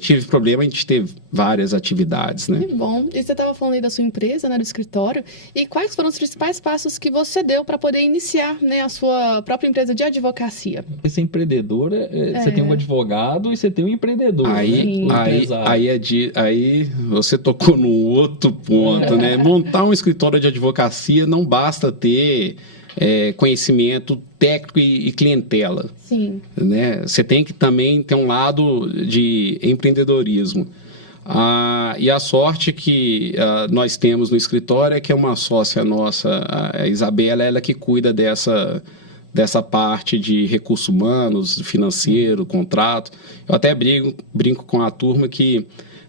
tive problema, a gente teve várias atividades, né? Que bom. E você estava falando aí da sua empresa, né, do escritório, e quais foram os principais passos que você deu para poder iniciar, né, a sua própria empresa de advocacia? Porque ser empreendedora, você tem um advogado e você tem um empreendedor. Aí você tocou num outro ponto, né? Montar um escritório de advocacia não basta ter conhecimento técnico e clientela. Sim. Né? Você tem que também ter um lado de empreendedorismo. E a sorte que nós temos no escritório é que é uma sócia nossa, a Isabela, ela que cuida dessa parte de recursos humanos, financeiro, contrato. Eu até brinco com a turma que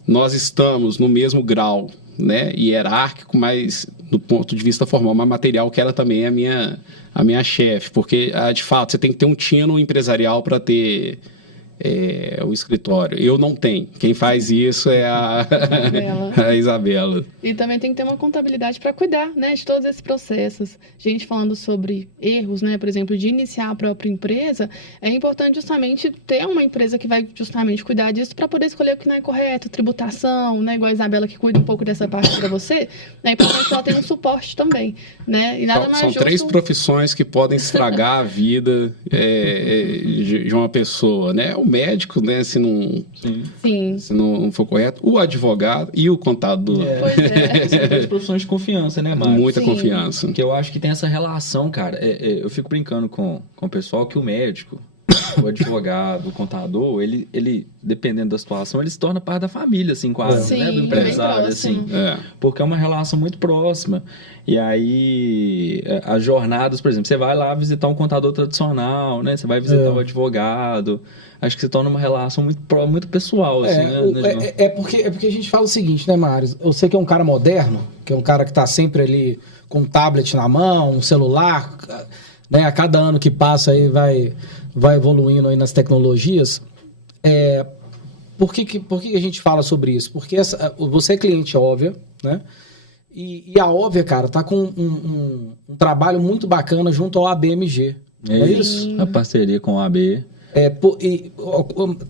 nós estamos no mesmo grau, né, hierárquico, mas do ponto de vista formal, mas material, que ela também é a minha chefe, porque, de fato, você tem que ter um tino empresarial para ter o escritório. Eu não tenho. Quem faz isso é a Isabela. E também tem que ter uma contabilidade para cuidar, né, de todos esses processos. Gente falando sobre erros, né, por exemplo, de iniciar a própria empresa, é importante justamente ter uma empresa que vai justamente cuidar disso para poder escolher o que não é correto, tributação, né, igual a Isabela que cuida um pouco dessa parte para você, é importante que ela tenha um suporte também, né, e nada mais são justo... 3 profissões que podem estragar a vida de uma pessoa, né, o médico, né, se não for correto, o advogado e o contador. Pois é. São 2 profissões de confiança, né, Mário? Muita confiança. Porque eu acho que tem essa relação, cara. Eu fico brincando com o pessoal que o médico, o advogado, o contador, ele, dependendo da situação, ele se torna parte da família, assim, quase, né? Do empresário, assim. Porque é uma relação muito próxima. E aí, as jornadas, por exemplo, você vai lá visitar um contador tradicional, né? Você vai visitar o advogado. Acho que se torna uma relação muito pessoal, assim, né? É porque a gente fala o seguinte, né, Mário? Eu sei que é um cara moderno, que é um cara que tá sempre ali com um tablet na mão, um celular, né? A cada ano que passa aí vai evoluindo aí nas tecnologias. por que a gente fala sobre isso? Porque você é cliente Óbvia, né? E a Óbvia, cara, tá com um trabalho muito bacana junto ao ABMG. É isso? A parceria com a AB.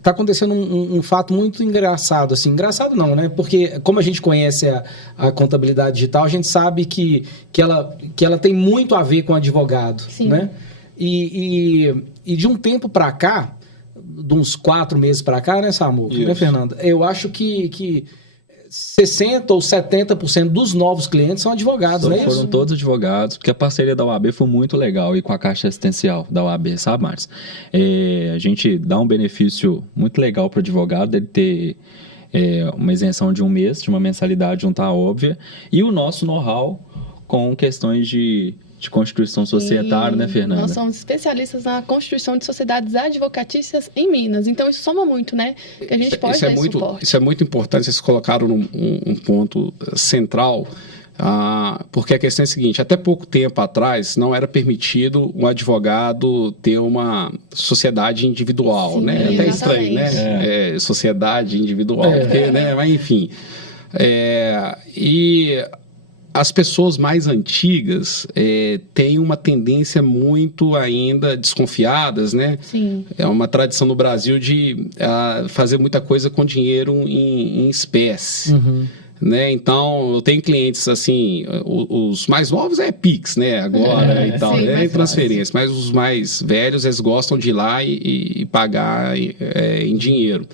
Tá acontecendo um fato muito engraçado, assim. Engraçado não, né? Porque como a gente conhece a contabilidade digital, a gente sabe que ela tem muito a ver com advogado, Sim. né? E de um tempo para cá, de uns 4 meses para cá, né, Samuca? Né, Fernanda? Eu acho que 60% ou 70% dos novos clientes são advogados, né? Foram todos advogados, porque a parceria da UAB foi muito legal e com a Caixa Assistencial da UAB, sabe, Marcos? A gente dá um benefício muito legal para o advogado dele ter uma isenção de 1 mês, de uma mensalidade junto à Óbvia, e o nosso know-how com questões de constituição societária, né, Fernanda? Nós somos especialistas na constituição de sociedades advocatícias em Minas. Então, isso soma muito, né? Que a gente pode dar suporte. Isso é muito importante. Vocês colocaram um ponto central, porque a questão é a seguinte: até pouco tempo atrás não era permitido um advogado ter uma sociedade individual, Sim, né? Até estranho, né? Sociedade individual, porque, né? Mas, enfim. E as pessoas mais antigas têm uma tendência muito ainda desconfiadas, né? Sim. É uma tradição no Brasil de fazer muita coisa com dinheiro em espécie. Uhum. Né? Então, eu tenho clientes assim, os mais novos é Pix, né? Agora e tal, sim, transferência. Mas os mais velhos, eles gostam de ir lá e pagar em dinheiro.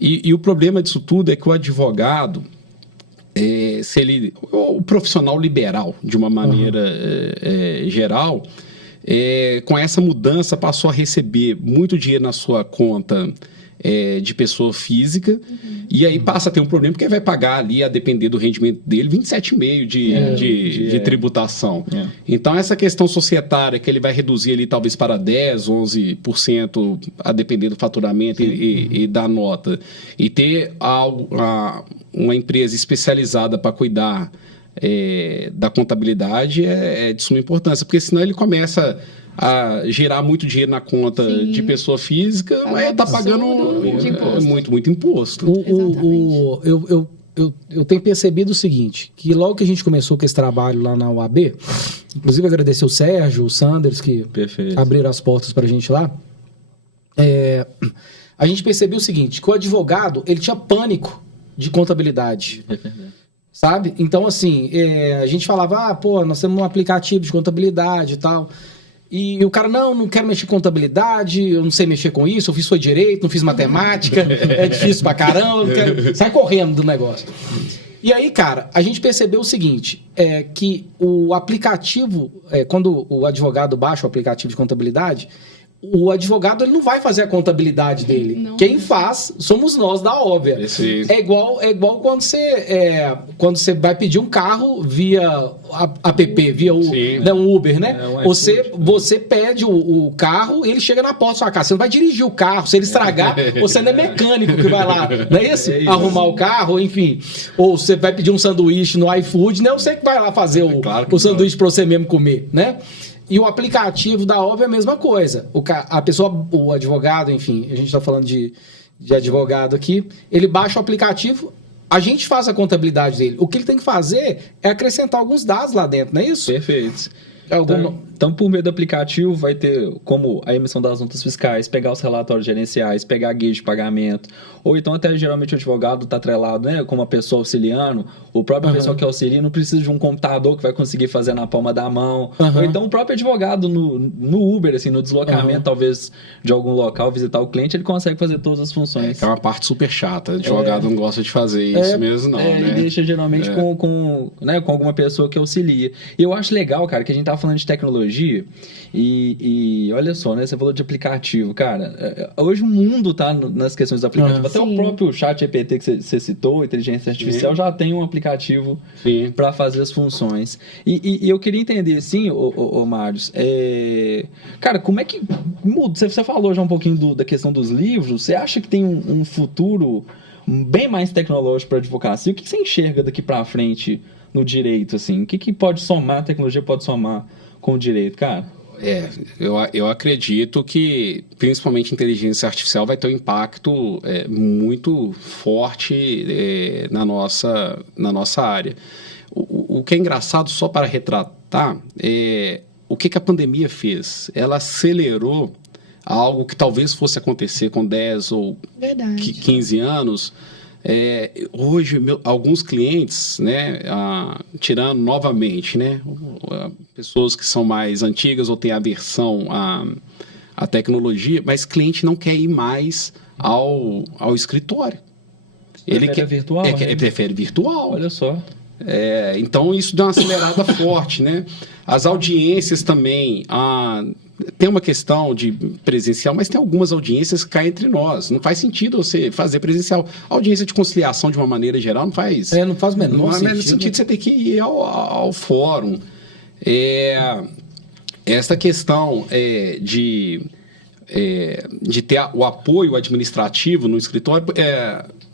E o problema disso tudo é que o advogado, o profissional liberal, de uma maneira geral, com essa mudança passou a receber muito dinheiro na sua conta de pessoa física, e aí passa a ter um problema, porque vai pagar ali, a depender do rendimento dele, 27,5% de tributação. Então, essa questão societária, que ele vai reduzir ali talvez para 10%, 11%, a depender do faturamento e da nota, e ter uma empresa especializada para cuidar da contabilidade é de suma importância, porque senão ele começa a gerar muito dinheiro na conta de pessoa física, mas está pagando muito imposto. Eu tenho percebido o seguinte, que logo que a gente começou com esse trabalho lá na UAB, inclusive agradecer o Sérgio, o Sanders, que abriram as portas para a gente lá, a gente percebeu o seguinte, que o advogado, ele tinha pânico de contabilidade. Sabe? Então, assim, a gente falava, nós temos um aplicativo de contabilidade e tal. E o cara, não quero mexer com contabilidade, eu não sei mexer com isso, eu fiz direito, não fiz matemática, é difícil pra caramba, sai correndo do negócio. E aí, cara, a gente percebeu o seguinte, que o aplicativo, quando o advogado baixa o aplicativo de contabilidade, o advogado ele não vai fazer a contabilidade dele. Não. Quem faz somos nós da Óbvia. É igual quando você vai pedir um carro via app, via um Uber, né? Você pede o carro e ele chega na porta da sua casa. Você não vai dirigir o carro. Se ele estragar, você não é mecânico que vai lá, não é isso? Arrumar o carro, enfim. Ou você vai pedir um sanduíche no iFood, não é você que vai lá fazer o sanduíche para você mesmo comer, né? E o aplicativo da Óbvia é a mesma coisa. O advogado, enfim, a gente está falando de advogado aqui, ele baixa o aplicativo, a gente faz a contabilidade dele. O que ele tem que fazer é acrescentar alguns dados lá dentro, não é isso? Perfeito. Então, por meio do aplicativo, vai ter como a emissão das notas fiscais, pegar os relatórios gerenciais, pegar a guia de pagamento, ou então até geralmente o advogado está atrelado, né, com uma pessoa auxiliando, o próprio pessoa que auxilia não precisa de um computador que vai conseguir fazer na palma da mão, ou então o próprio advogado no Uber, assim, no deslocamento, talvez, de algum local, visitar o cliente, ele consegue fazer todas as funções. É uma parte super chata, o advogado não gosta de fazer isso mesmo, não, né? Ele deixa geralmente com alguma pessoa que auxilia. E eu acho legal, cara, que a gente tá falando de tecnologia e olha só, né? Você falou de aplicativo, cara. Hoje o mundo tá nas questões do aplicativo. Até o próprio ChatGPT que você citou, inteligência artificial, já tem um aplicativo para fazer as funções. E eu queria entender, assim, ô Marius, cara, como é que muda? Você falou já um pouquinho da questão dos livros. Você acha que tem um futuro bem mais tecnológico para a advocacia? O que você enxerga daqui para frente no direito, assim? O que pode somar, a tecnologia pode somar com o direito, cara? Eu acredito que, principalmente, a inteligência artificial vai ter um impacto muito forte na nossa área. O que é engraçado, só para retratar, o que a pandemia fez? Ela acelerou algo que talvez fosse acontecer com 10 ou 15 anos. Hoje, alguns clientes, né, tirando novamente, né, pessoas que são mais antigas ou têm aversão à tecnologia, mas cliente não quer ir mais ao escritório. Ele prefere virtual, né? Ele prefere virtual. Olha só. Então, isso deu uma acelerada forte, né? As audiências também... Tem uma questão de presencial, mas tem algumas audiências que caem entre nós. Não faz sentido você fazer presencial. A audiência de conciliação, de uma maneira geral, não faz... não faz o menor sentido. No sentido de você ter que ir ao fórum. Essa questão de ter o apoio administrativo no escritório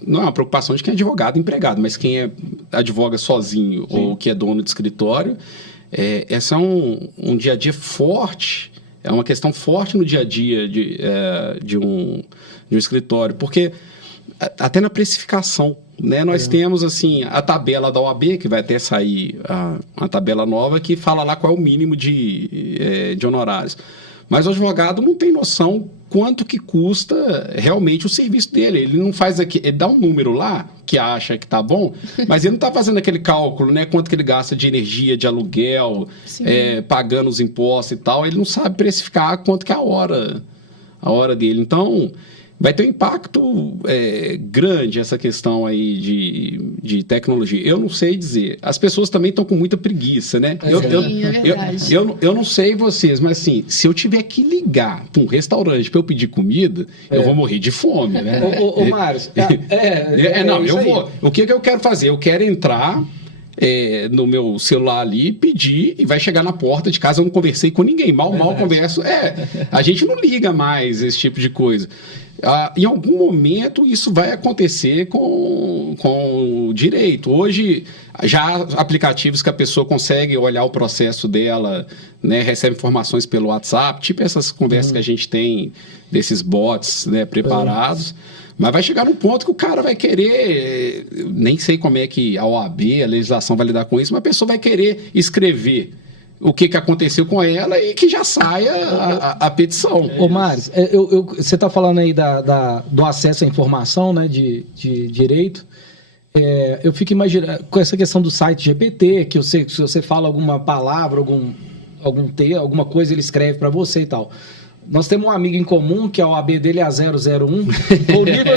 não é uma preocupação de quem é advogado empregado, mas quem advoga sozinho ou que é dono de escritório. Essa é um dia a dia forte. É uma questão forte no dia a dia de um escritório, porque até na precificação, né, nós temos assim, a tabela da OAB, que vai até sair a tabela nova, que fala lá qual é o mínimo de honorários. Mas o advogado não tem noção quanto que custa realmente o serviço dele. Ele não faz ele dá um número lá que acha que tá bom, mas ele não está fazendo aquele cálculo, né? Quanto que ele gasta de energia, de aluguel, pagando os impostos e tal. Ele não sabe precificar quanto que é a hora dele. Então, vai ter um impacto grande essa questão aí de tecnologia. Eu não sei dizer. As pessoas também estão com muita preguiça, né? Eu não sei vocês, mas assim, se eu tiver que ligar para um restaurante para eu pedir comida, eu vou morrer de fome, né? Ô Márcio, eu vou. O que eu quero fazer? Eu quero entrar no meu celular ali, pedir, e vai chegar na porta de casa. Eu não conversei com ninguém, mal converso. A gente não liga mais esse tipo de coisa. Em algum momento isso vai acontecer com o direito. Hoje, já há aplicativos que a pessoa consegue olhar o processo dela, né, recebe informações pelo WhatsApp, tipo essas conversas que a gente tem desses bots, né, preparados. Mas vai chegar num ponto que o cara vai querer, nem sei como é que a OAB, a legislação vai lidar com isso, mas a pessoa vai querer escrever o que aconteceu com ela e que já saia a petição. Ô, Mário, você está falando aí do acesso à informação, né, de direito. Eu fico imaginando, com essa questão do site GPT, que se você fala alguma palavra, alguma coisa, ele escreve para você e tal. Nós temos um amigo em comum, que a OAB dele é a 001, com o nível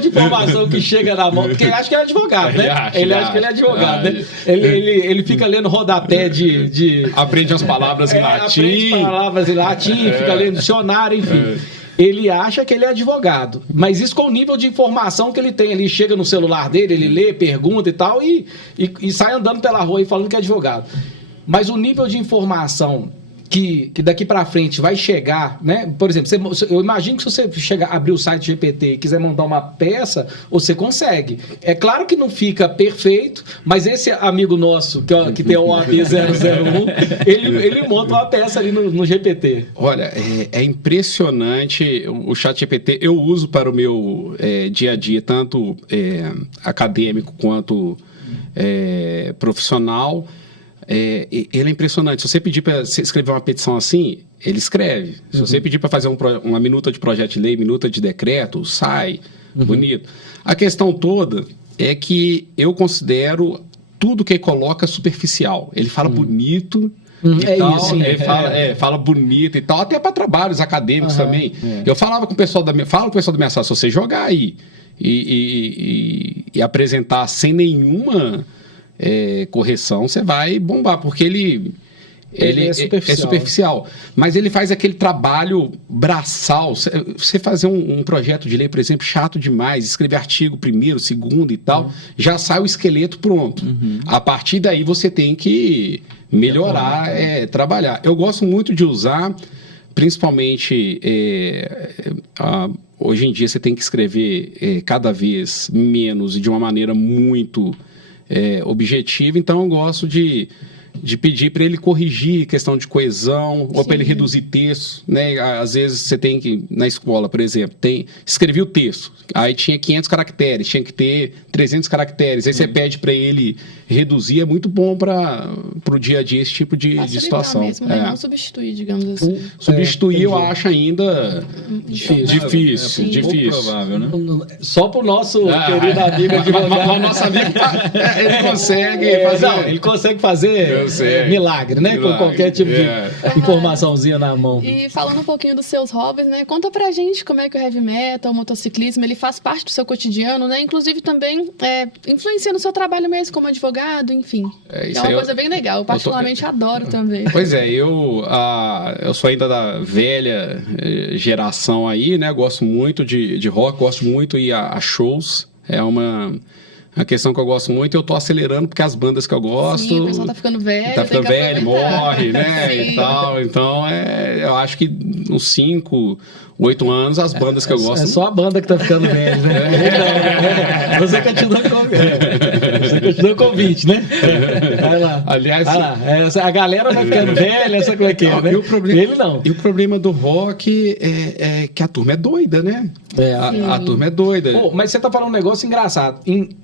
de informação que chega na mão, porque ele acha que é advogado, né? Ele acha que ele é advogado, né? Ele fica lendo rodapé de... Aprende as palavras em latim. Aprende palavras em latim, fica lendo dicionário, enfim. Ele acha que ele é advogado, mas isso com o nível de informação que ele tem. Ele chega no celular dele, ele lê, pergunta e tal, e sai andando pela rua e falando que é advogado. Mas o nível de informação que daqui para frente vai chegar, né? Por exemplo, eu imagino que se você abrir o site GPT e quiser mandar uma peça, você consegue. É claro que não fica perfeito, mas esse amigo nosso, que tem o OAB 001, ele monta uma peça ali no GPT. Olha, é impressionante o chat GPT. Eu uso para o meu dia a dia, tanto acadêmico quanto profissional. Ele é impressionante. Se você pedir para escrever uma petição assim, ele escreve. Se você pedir para fazer uma minuta de projeto de lei, minuta de decreto, sai bonito. A questão toda é que eu considero tudo que ele coloca superficial. Ele fala bonito e tal. Isso, ele fala bonito e tal, até para trabalhos acadêmicos também. Eu falava com o pessoal da minha sala, se você jogar aí e apresentar sem nenhuma correção, você vai bombar, porque ele é superficial. Mas ele faz aquele trabalho braçal. Você fazer um projeto de lei, por exemplo, chato demais, escrever artigo primeiro, segundo e tal, já sai o esqueleto pronto. A partir daí você tem que melhorar, trabalhar. Eu gosto muito de usar, principalmente hoje em dia você tem que escrever cada vez menos e de uma maneira muito objetiva, então eu gosto de de pedir para ele corrigir questão de coesão, ou para ele reduzir texto, né? Às vezes você tem que, na escola, por exemplo, escrevi o texto, aí tinha 500 caracteres, tinha que ter 300 caracteres, aí você pede para ele reduzir, é muito bom para o dia a dia esse tipo de situação. Mesmo, né? Não substituir, digamos assim. Substituir eu acho ainda difícil. Provável, né? Só pro nosso querido amigo advogado. O nosso amigo, ele consegue fazer... Não, ele consegue fazer milagre, né? Com qualquer tipo de informaçãozinha na mão. E falando um pouquinho dos seus hobbies, né? Conta pra gente como é que o heavy metal, o motociclismo, ele faz parte do seu cotidiano, né? Inclusive também influencia no seu trabalho mesmo como advogado, enfim. É uma coisa bem legal. Eu particularmente adoro também. Pois é, eu sou ainda da velha geração aí, né? Gosto muito de rock, gosto muito de ir a shows. É uma questão que eu gosto muito, eu tô acelerando porque as bandas que eu gosto... Sim, o pessoal tá ficando velho. Tá ficando velho, morre, né? Sim. E tal. Então, eu acho que uns 5, 8 anos, as bandas que eu gosto... É só a banda que tá ficando velho, né? Você continua com o convite, né? Vai lá. Aliás... a galera vai ficando velha, essa como é que é, né? Ele não. E o problema do rock é que a turma é doida, né? A turma é doida. Pô, mas você tá falando um negócio engraçado.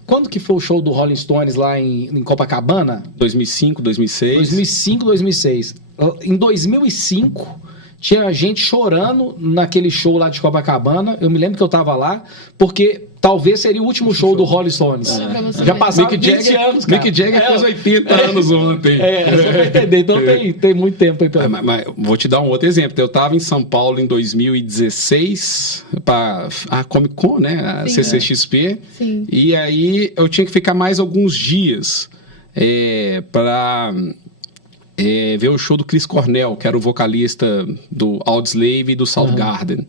Quando que foi o show do Rolling Stones lá em Copacabana? 2005, 2006. 2005, 2006. Em 2005... tinha gente chorando naquele show lá de Copacabana. Eu me lembro que eu tava lá, porque talvez seria o último show do Rolling Stones. Já passaram 20 anos, cara. Mick Jagger fez 80 anos ontem. Só pra entender. Então tem muito tempo aí. Mas vou te dar um outro exemplo. Eu tava em São Paulo em 2016, para a Comic Con, né? A CCXP. Sim. E aí eu tinha que ficar mais alguns dias para... ver o show do Chris Cornell, que era o vocalista do Audioslave e do Soundgarden.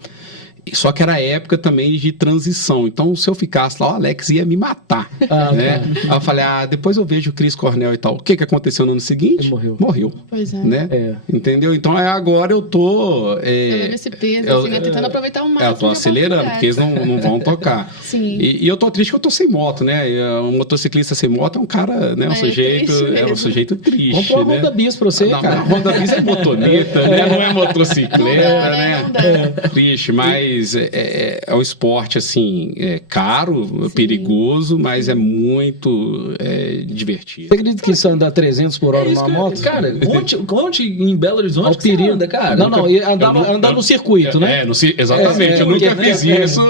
Só que era época também de transição. Então, se eu ficasse lá, o Alex ia me matar. Né? Aí eu falei, depois eu vejo o Chris Cornell e tal. O que aconteceu no ano seguinte? Ele morreu. Pois é. Né? Entendeu? Então, agora eu tô... esse peso, assim, tentando aproveitar o máximo. Eu tô acelerando, porque eles não vão tocar. Sim. E eu tô triste que eu tô sem moto, né? Um motociclista sem moto é um cara, né? Um sujeito triste. Vamos pôr uma Honda Bis pra você, cara. A Honda Bis é motoneta, né? Não é motocicleta, né? Não dá. Triste, mas é um esporte, assim, caro, perigoso, mas é muito divertido. Você acredita que isso anda a 300 por hora numa moto? Cara, onde em Belo Horizonte que você anda, cara? Não, andava no circuito, né? Exatamente, eu nunca fiz isso.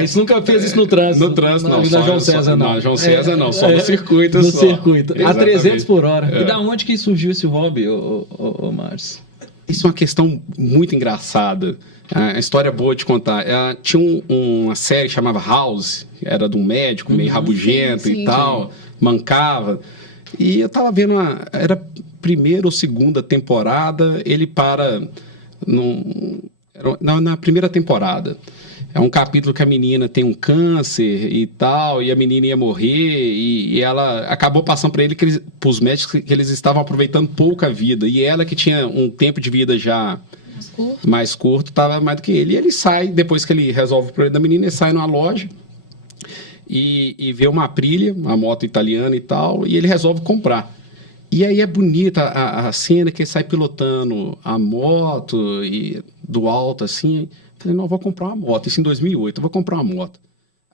Você nunca fez isso no trânsito? No trânsito, não. Na João César, não. Na João César, não. Só no circuito. No circuito. A 300 por hora. E da onde que surgiu esse hobby, ô Márcio? Isso é uma questão muito engraçada. A história boa de contar. Tinha uma série que chamava House, que era de um médico meio rabugento e tal, mancava. E eu tava vendo, era primeira ou segunda temporada, ele para na primeira temporada. É um capítulo que a menina tem um câncer e tal, e a menina ia morrer, e ela acabou passando para os médicos que eles estavam aproveitando pouca vida, e ela que tinha um tempo de vida já mais curto, estava mais do que ele. E ele sai, depois que ele resolve o problema da menina, ele sai numa loja e vê uma Aprilia, uma moto italiana e tal, e ele resolve comprar. E aí é bonita a cena que ele sai pilotando a moto e do alto, assim. Falei, não, eu vou comprar uma moto. Isso em 2008, eu vou comprar uma moto.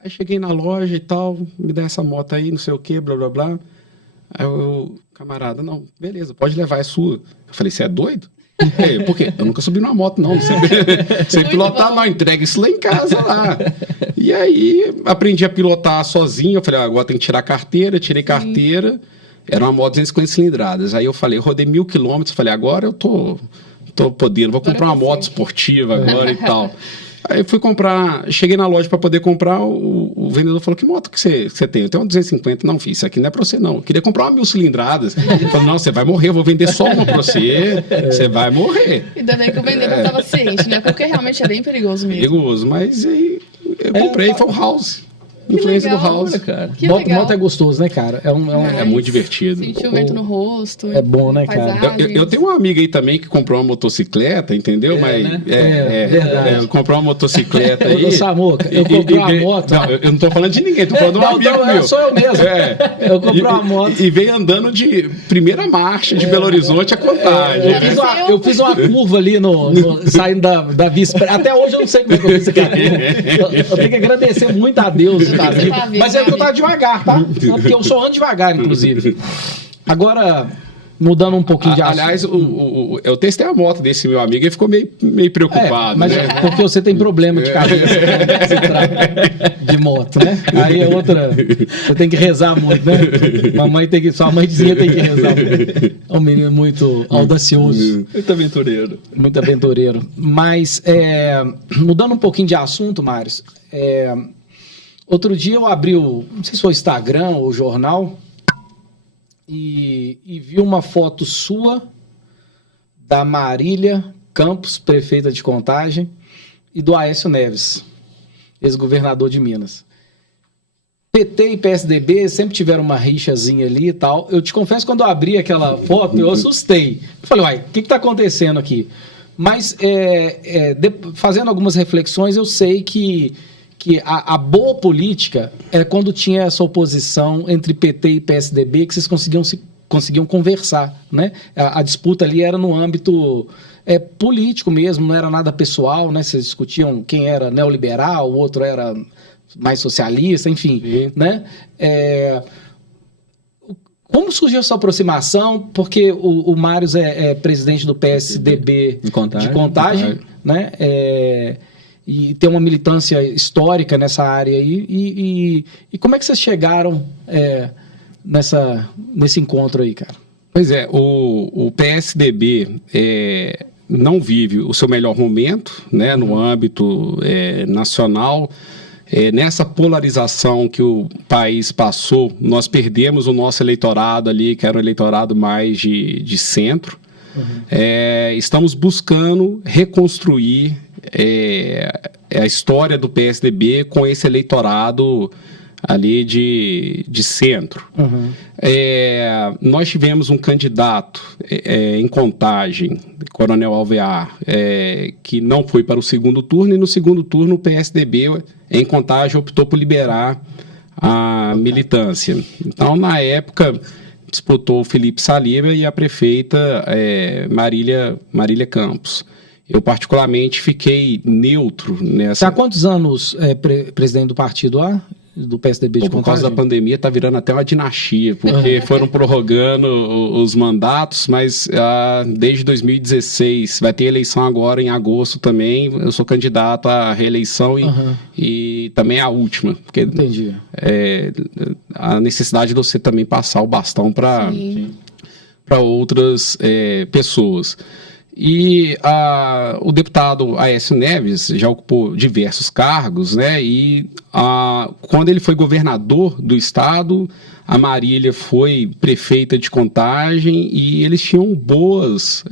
Aí cheguei na loja e tal, me dá essa moto aí, não sei o que, blá, blá, blá. Aí o camarada, não, beleza, pode levar, é sua. Eu falei, você é doido? Por quê? Eu nunca subi numa moto, não. Sem pilotar, não. Entrega isso lá em casa, lá. E aí, aprendi a pilotar sozinho. Eu falei, agora tem que tirar a carteira. Tirei carteira. Era uma moto 250 cilindradas. Aí eu falei, rodei 1.000 quilômetros. Falei, agora eu tô podendo. Vou comprar uma moto esportiva agora e tal. Aí fui comprar, cheguei na loja para poder comprar, o vendedor falou, que moto que você tem? Eu tenho uma 250. Não, filho, isso aqui não é para você, não. Eu queria comprar uma 1.000 cilindradas. Ele falou, não, você vai morrer, eu vou vender só uma para você, você vai morrer. Ainda bem que o vendedor estava ciente, né? Porque realmente é bem perigoso mesmo. Perigoso, mas aí eu comprei, foi o House. Influência legal, do house. cara. Que Moto legal. é gostoso, né, cara? É muito divertido. Sentir o vento no rosto. É bom, né, cara? Eu tenho uma amiga aí também que comprou uma motocicleta, entendeu? Mas né? Verdade. comprou uma motocicleta aí. Ô, Samuca, eu comprei uma moto. Não, eu não tô falando de ninguém, tô falando de um amigo meu. Sou eu mesmo. Eu comprei uma moto. E veio andando de primeira marcha de Belo Horizonte a Contagem. Eu fiz uma curva ali saindo da Via Expressa. Até hoje eu não sei como é que eu fiz aquela curva. Eu tenho que agradecer muito a Deus, cara. Mas é que eu tava devagar, tá? Porque eu só ando devagar, inclusive. Agora, mudando um pouquinho de assunto. Aliás, eu testei a moto desse meu amigo e ficou meio preocupado. Mas né? porque você tem problema de cabeça quando você trata de moto, né? Aí é outra. Você tem que rezar muito, né? Sua mãe dizia que tem que rezar muito. É um menino muito audacioso. Muito aventureiro. Muito aventureiro. Mas, mudando um pouquinho de assunto, Mários, outro dia eu abri não sei se foi o Instagram ou o jornal, e vi uma foto sua da Marília Campos, prefeita de Contagem, e do Aécio Neves, ex-governador de Minas. PT e PSDB sempre tiveram uma rixazinha ali e tal. Eu te confesso, quando eu abri aquela foto, eu assustei. Eu falei, uai, o que está acontecendo aqui? Mas, fazendo algumas reflexões, eu sei que a boa política é quando tinha essa oposição entre PT e PSDB, que vocês conseguiam conversar, né? A disputa ali era no âmbito político mesmo, não era nada pessoal, né? Vocês discutiam quem era neoliberal, o outro era mais socialista, enfim, né? Como surgiu essa aproximação? Porque o Mários é presidente do PSDB de Contagem, né? E tem uma militância histórica nessa área aí. E como é que vocês chegaram nesse encontro aí, cara? Pois é, o PSDB não vive o seu melhor momento, né, no âmbito nacional. Nessa polarização que o país passou, nós perdemos o nosso eleitorado ali, que era um eleitorado mais de centro. Estamos buscando reconstruir a história do PSDB com esse eleitorado ali de centro. Nós tivemos um candidato em Contagem, Coronel Alvear, que não foi para o segundo turno, e no segundo turno o PSDB em Contagem optou por liberar a militância. Então, na época, disputou o Felipe Saliba e a prefeita Marília Campos. Eu, particularmente, fiquei neutro nessa... Você há quantos anos presidente do partido lá? Do PSDB de Contagem? Por causa da pandemia, está virando até uma dinastia, porque foram prorrogando os mandatos, mas desde 2016, vai ter eleição agora em agosto também, eu sou candidato à reeleição e também a última, porque Entendi. A necessidade de você também passar o bastão para outras pessoas. E o deputado Aécio Neves já ocupou diversos cargos, né? E quando ele foi governador do estado, a Marília foi prefeita de Contagem e eles tinham boas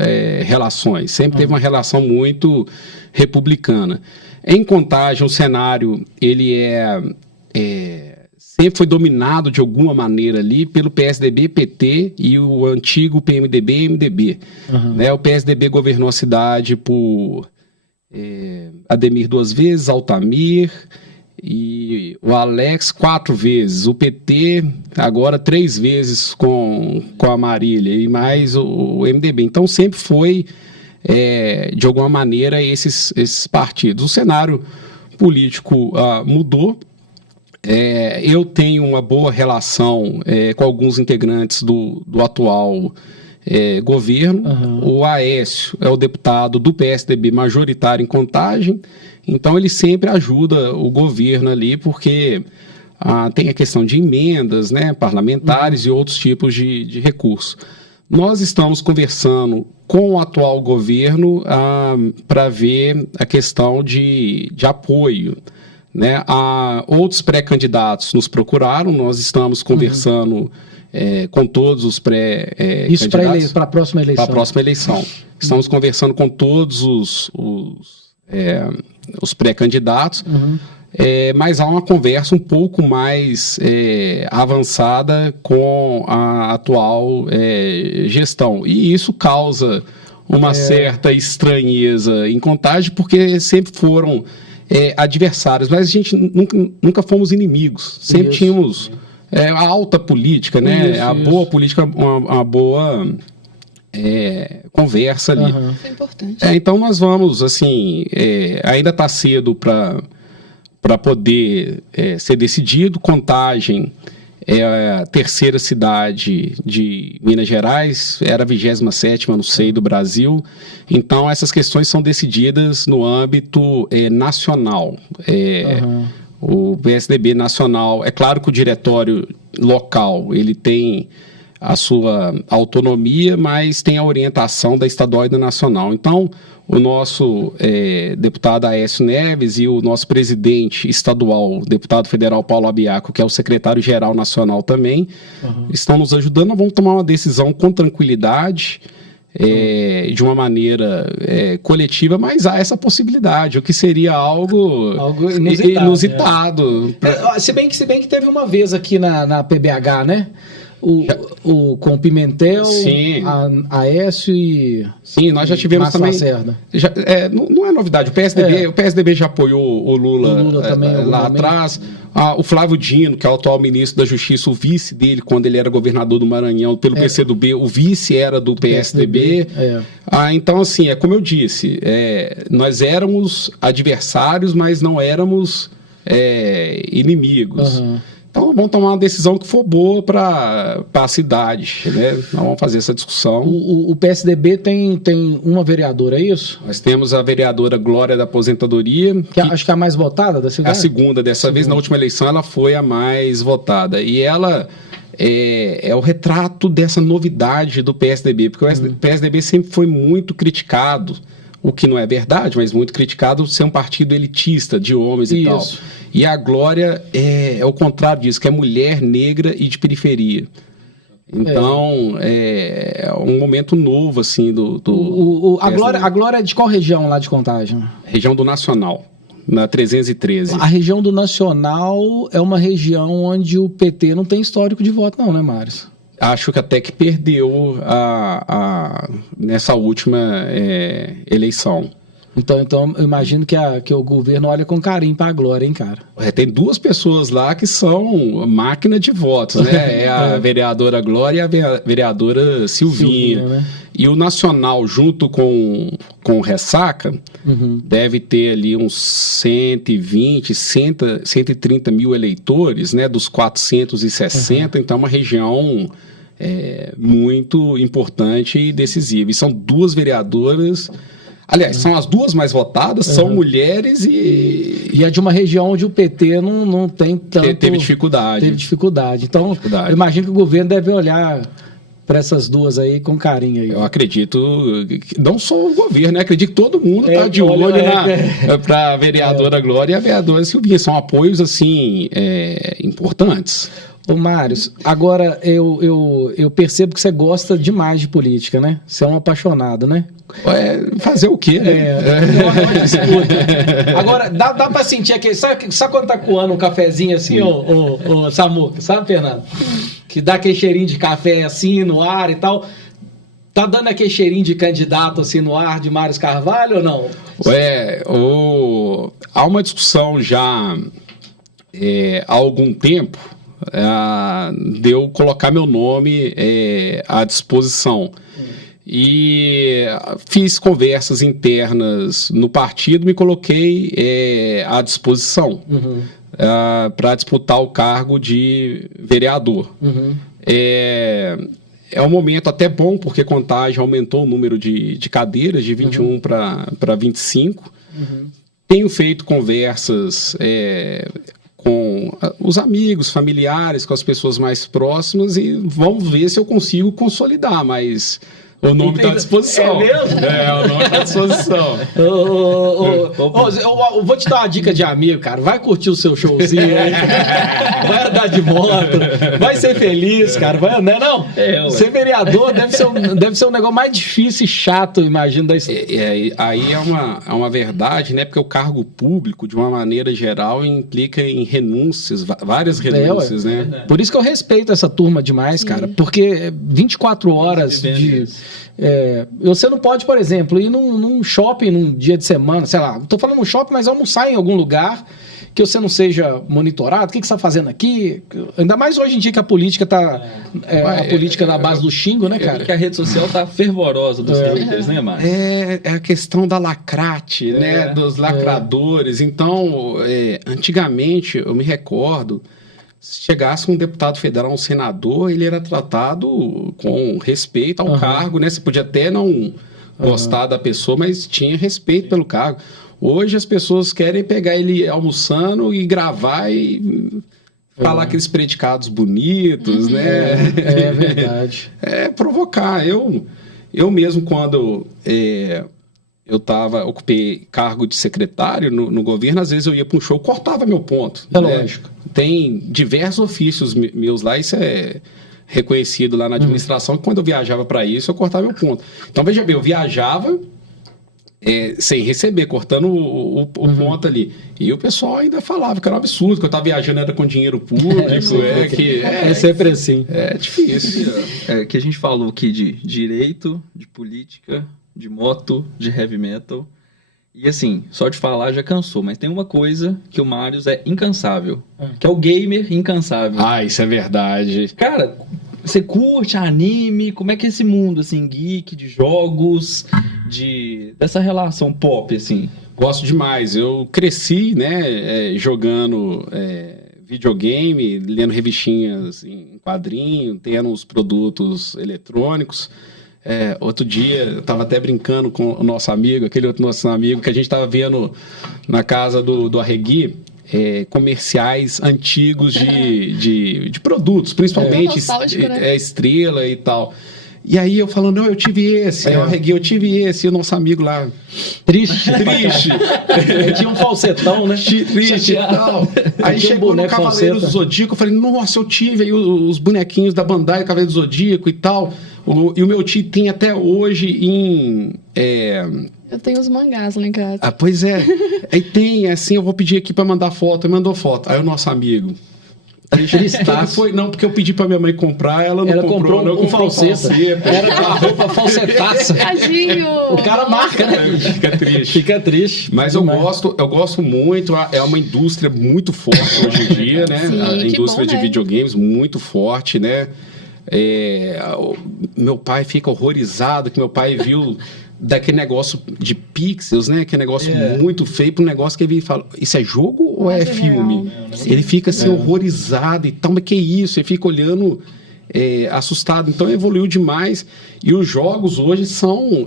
relações. Sempre teve uma relação muito republicana. Em Contagem, o cenário ele sempre foi dominado de alguma maneira ali pelo PSDB, PT e o antigo PMDB e MDB. Né? O PSDB governou a cidade por Ademir 2 vezes, Altamir e o Alex 4 vezes. O PT agora 3 vezes com a Marília e mais o MDB. Então sempre foi, de alguma maneira, esses partidos. O cenário político mudou. Eu tenho uma boa relação com alguns integrantes do atual governo. O Aécio é o deputado do PSDB majoritário em Contagem, então ele sempre ajuda o governo ali, porque tem a questão de emendas, né, parlamentares e outros tipos de recursos. Nós estamos conversando com o atual governo para ver a questão de apoio. Né? Outros pré-candidatos nos procuraram, nós estamos conversando com todos os pré-candidatos. Isso para a próxima eleição? Para a próxima eleição. Estamos conversando com todos os pré-candidatos. mas há uma conversa um pouco mais avançada com a atual gestão. E isso causa uma certa estranheza em Contagem, porque sempre foram adversários, mas a gente nunca fomos inimigos. Sempre tínhamos a alta política, né? A boa política, uma boa conversa ali. Isso é importante. Então nós vamos, assim, ainda está cedo para poder ser decidido. Contagem é a terceira cidade de Minas Gerais, era a 27ª no seio do Brasil. Então essas questões são decididas no âmbito nacional. O PSDB nacional, é claro que o diretório local ele tem a sua autonomia, mas tem a orientação da estadual e da nacional. Então, o nosso deputado Aécio Neves e o nosso presidente estadual, deputado federal Paulo Abiaco, que é o secretário-geral nacional também, estão nos ajudando. Nós vamos tomar uma decisão com tranquilidade, de uma maneira coletiva, mas há essa possibilidade, o que seria algo inusitado. Se bem que teve uma vez aqui na PBH, né? Com o Pimentel, Aécio e... Sim, nós já tivemos também... não é novidade, o PSDB já apoiou o Lula também, lá atrás. O Flávio Dino, que é o atual ministro da Justiça, o vice dele, quando ele era governador do Maranhão, pelo PCdoB, o vice era do PSDB. Então, assim, como eu disse, nós éramos adversários, mas não éramos inimigos. Então, vamos tomar uma decisão que for boa para a cidade, né? Nós vamos fazer essa discussão. O PSDB tem uma vereadora, é isso? Nós temos a vereadora Glória da Aposentadoria. Acho que é a mais votada da cidade? A segunda. Dessa vez, na última eleição, ela foi a mais votada. E ela é o retrato dessa novidade do PSDB, porque o PSDB sempre foi muito criticado, o que não é verdade, mas muito criticado por ser um partido elitista, de homens e tal. E a Glória é o contrário disso, que é mulher, negra e de Então, é um momento novo, assim, a Glória é de qual região lá de Contagem? Região do Nacional, na 313. A região do Nacional é uma região onde o PT não tem histórico de voto não, né, Mário? Acho que até que perdeu nessa última eleição. Então eu imagino que o governo olha com carinho para a Glória, hein, cara? Tem duas pessoas lá que são máquina de votos, né? É a vereadora Glória e a vereadora Silvinha. Né? E o Nacional, junto com o Ressaca, deve ter ali uns 130 mil eleitores, né? Dos 460, então é uma região muito importante e decisiva. E são duas vereadoras... Aliás, são as duas mais votadas, são mulheres e é de uma região onde o PT não tem tanto... Teve dificuldade. Então, eu imagino que o governo deve olhar para essas duas aí com carinho. Aí. Eu acredito, não só o governo, né? Acredito que todo mundo está de olho para a vereadora Glória e a vereadora Silvinha. São apoios, assim, importantes. Ô, Mário, agora eu percebo que você gosta demais de política, né? Você é um apaixonado, né? Fazer o quê, né? Agora, dá pra sentir aquele... Sabe quando tá coando um cafezinho assim, ô Samuca? Sabe, Fernando? Que dá aquele cheirinho de café assim no ar e tal. Tá dando aquele cheirinho de candidato assim no ar de Mário Carvalho ou não? Há uma discussão já há algum tempo de eu colocar meu nome à disposição. E fiz conversas internas no partido, me coloquei à disposição para disputar o cargo de vereador. É um momento até bom, porque Contagem aumentou o número de cadeiras, de 21 para 25. Tenho feito conversas com os amigos, familiares, com as pessoas mais próximas e vamos ver se eu consigo consolidar, mas... O nome está à disposição. É mesmo? O nome está à disposição. Eu vou te dar uma dica de amigo, cara. Vai curtir o seu showzinho aí. Vai quero dar de moto. Vai ser feliz, cara. Vai, né? Não, ser vereador deve ser um negócio mais difícil e chato, imagino, da história. Aí é uma verdade, né? Porque o cargo público, de uma maneira geral, implica em renúncias, várias renúncias, né? Por isso que eu respeito essa turma demais, cara. Porque 24 horas de... você não pode, por exemplo, ir num shopping num dia de semana, sei lá, tô falando num shopping, mas almoçar em algum lugar que você não seja monitorado. O que você está fazendo aqui? Ainda mais hoje em dia que a política tá a política na base do xingo, né, cara? Que a rede social tá fervorosa dos twitters, né, Márcio? É a questão da lacrate, né? Dos lacradores. Então, antigamente, eu me recordo, se chegasse um deputado federal, um senador, ele era tratado com respeito ao cargo, né? Você podia até não gostar da pessoa, mas tinha respeito pelo cargo. Hoje as pessoas querem pegar ele almoçando e gravar e falar aqueles predicados bonitos, né? É verdade. Provocar. Eu mesmo, quando eu ocupei cargo de secretário no governo, às vezes eu ia para um show, cortava meu ponto. Lógico. Tem diversos ofícios meus lá, isso é reconhecido lá na administração, que quando eu viajava para isso, eu cortava meu ponto. Então, veja bem, eu viajava sem receber, cortando o ponto ali. E o pessoal ainda falava que era um absurdo, que eu estava viajando era com dinheiro público, é sempre assim. É difícil. Que a gente falou aqui de direito, de política, de moto, de heavy metal. E assim, só de falar já cansou, mas tem uma coisa que o Marius é incansável, que é o gamer incansável. Isso é verdade. Cara, você curte anime? Como é que é esse mundo, assim, geek, de jogos, dessa relação pop, assim? Gosto demais. Eu cresci, né, jogando videogame, lendo revistinhas em quadrinho, tendo os produtos eletrônicos. Outro dia, eu estava até brincando com o nosso amigo, aquele outro nosso amigo, que a gente estava vendo na casa do Arregui, comerciais antigos de produtos, principalmente Estrela e tal. E aí eu falando, não, eu tive esse. Aí eu Arregui, eu tive esse. E o nosso amigo lá... Triste. Ele tinha um falsetão, né? Triste e tal. Aí chegou no Cavaleiro do Zodíaco, eu falei, nossa, eu tive aí os bonequinhos da Bandai, Cavaleiro do Zodíaco e tal. E o meu tio tem até hoje Eu tenho os mangás lá em casa. Pois é. Aí tem, assim, eu vou pedir aqui pra mandar foto. Ele mandou foto. Aí o nosso amigo... Não, porque eu pedi pra minha mãe comprar, ela comprou. Ela comprou um falseta. Era uma roupa falsetaça. Tadinho! O cara marca, né? Fica triste. Mas eu gosto muito. É uma indústria muito forte hoje em dia, né? Sim, a indústria de né? videogames muito forte, né? Meu pai fica horrorizado que meu pai viu daquele negócio de pixels, né? Aquele negócio muito feio, para um negócio que ele fala, isso é jogo ou é filme? Ele fica assim horrorizado e tal, mas que isso? Ele fica olhando assustado. Então evoluiu demais e os jogos hoje são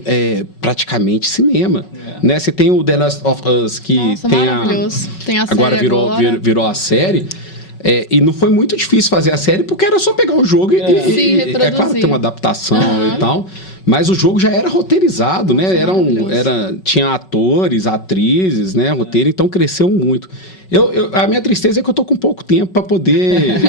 praticamente cinema, né? Você tem o The Last of Us que tem a agora virou a série. E não foi muito difícil fazer a série, porque era só pegar o jogo e é claro que tem uma adaptação e tal, mas o jogo já era roteirizado, né? Tinha atores, atrizes, né? Roteiro, então cresceu muito. A minha tristeza é que eu tô com pouco tempo para poder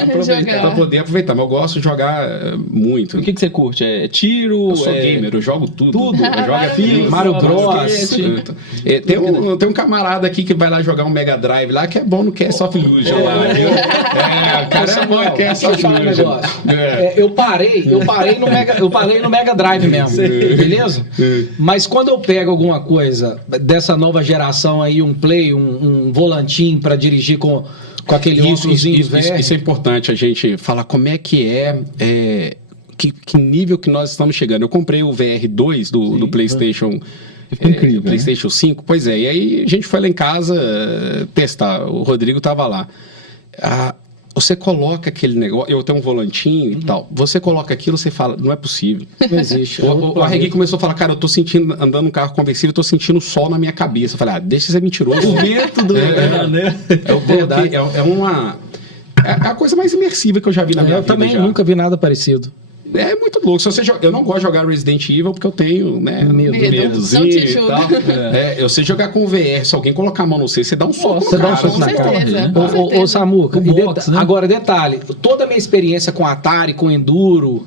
aproveitar, mas eu gosto de jogar muito. O que você curte? É tiro? Eu sou gamer, eu jogo tudo. Eu jogo FIFA, Mario Bros. Tem um camarada aqui que vai lá jogar um Mega Drive lá, que é bom no Cast of Illusion lá, viu? O cara é bom no Cast of Illusion. Eu parei no Mega Drive mesmo, beleza? Mas quando eu pego alguma coisa dessa nova geração aí, um play, um volantinho para dirigir com aquele óculosinho VR. Isso é importante a gente falar como é que que nível que nós estamos chegando. Eu comprei o VR2 do PlayStation, incrível, PlayStation 5, pois é. E aí a gente foi lá em casa testar. O Rodrigo estava lá. Você coloca aquele negócio, eu tenho um volantinho e tal, você coloca aquilo, você fala, não é possível. Não existe. O Arregui começou a falar, cara, eu tô sentindo, andando num carro conversível, eu tô sentindo o sol na minha cabeça. Eu falei, deixa de ser mentiroso. O vento do... É a coisa mais imersiva que eu já vi na minha vida. Eu também nunca vi nada parecido. É muito louco. Eu não gosto de jogar Resident Evil porque eu tenho, né, medozinho não te e julgo. tal. Eu sei jogar com VR. Se alguém colocar a mão no você dá um soco Você no dá um cara. soco na cara. certeza. Ô, Samuca, Com box, né? agora detalhe, toda a minha experiência com Atari, com Enduro,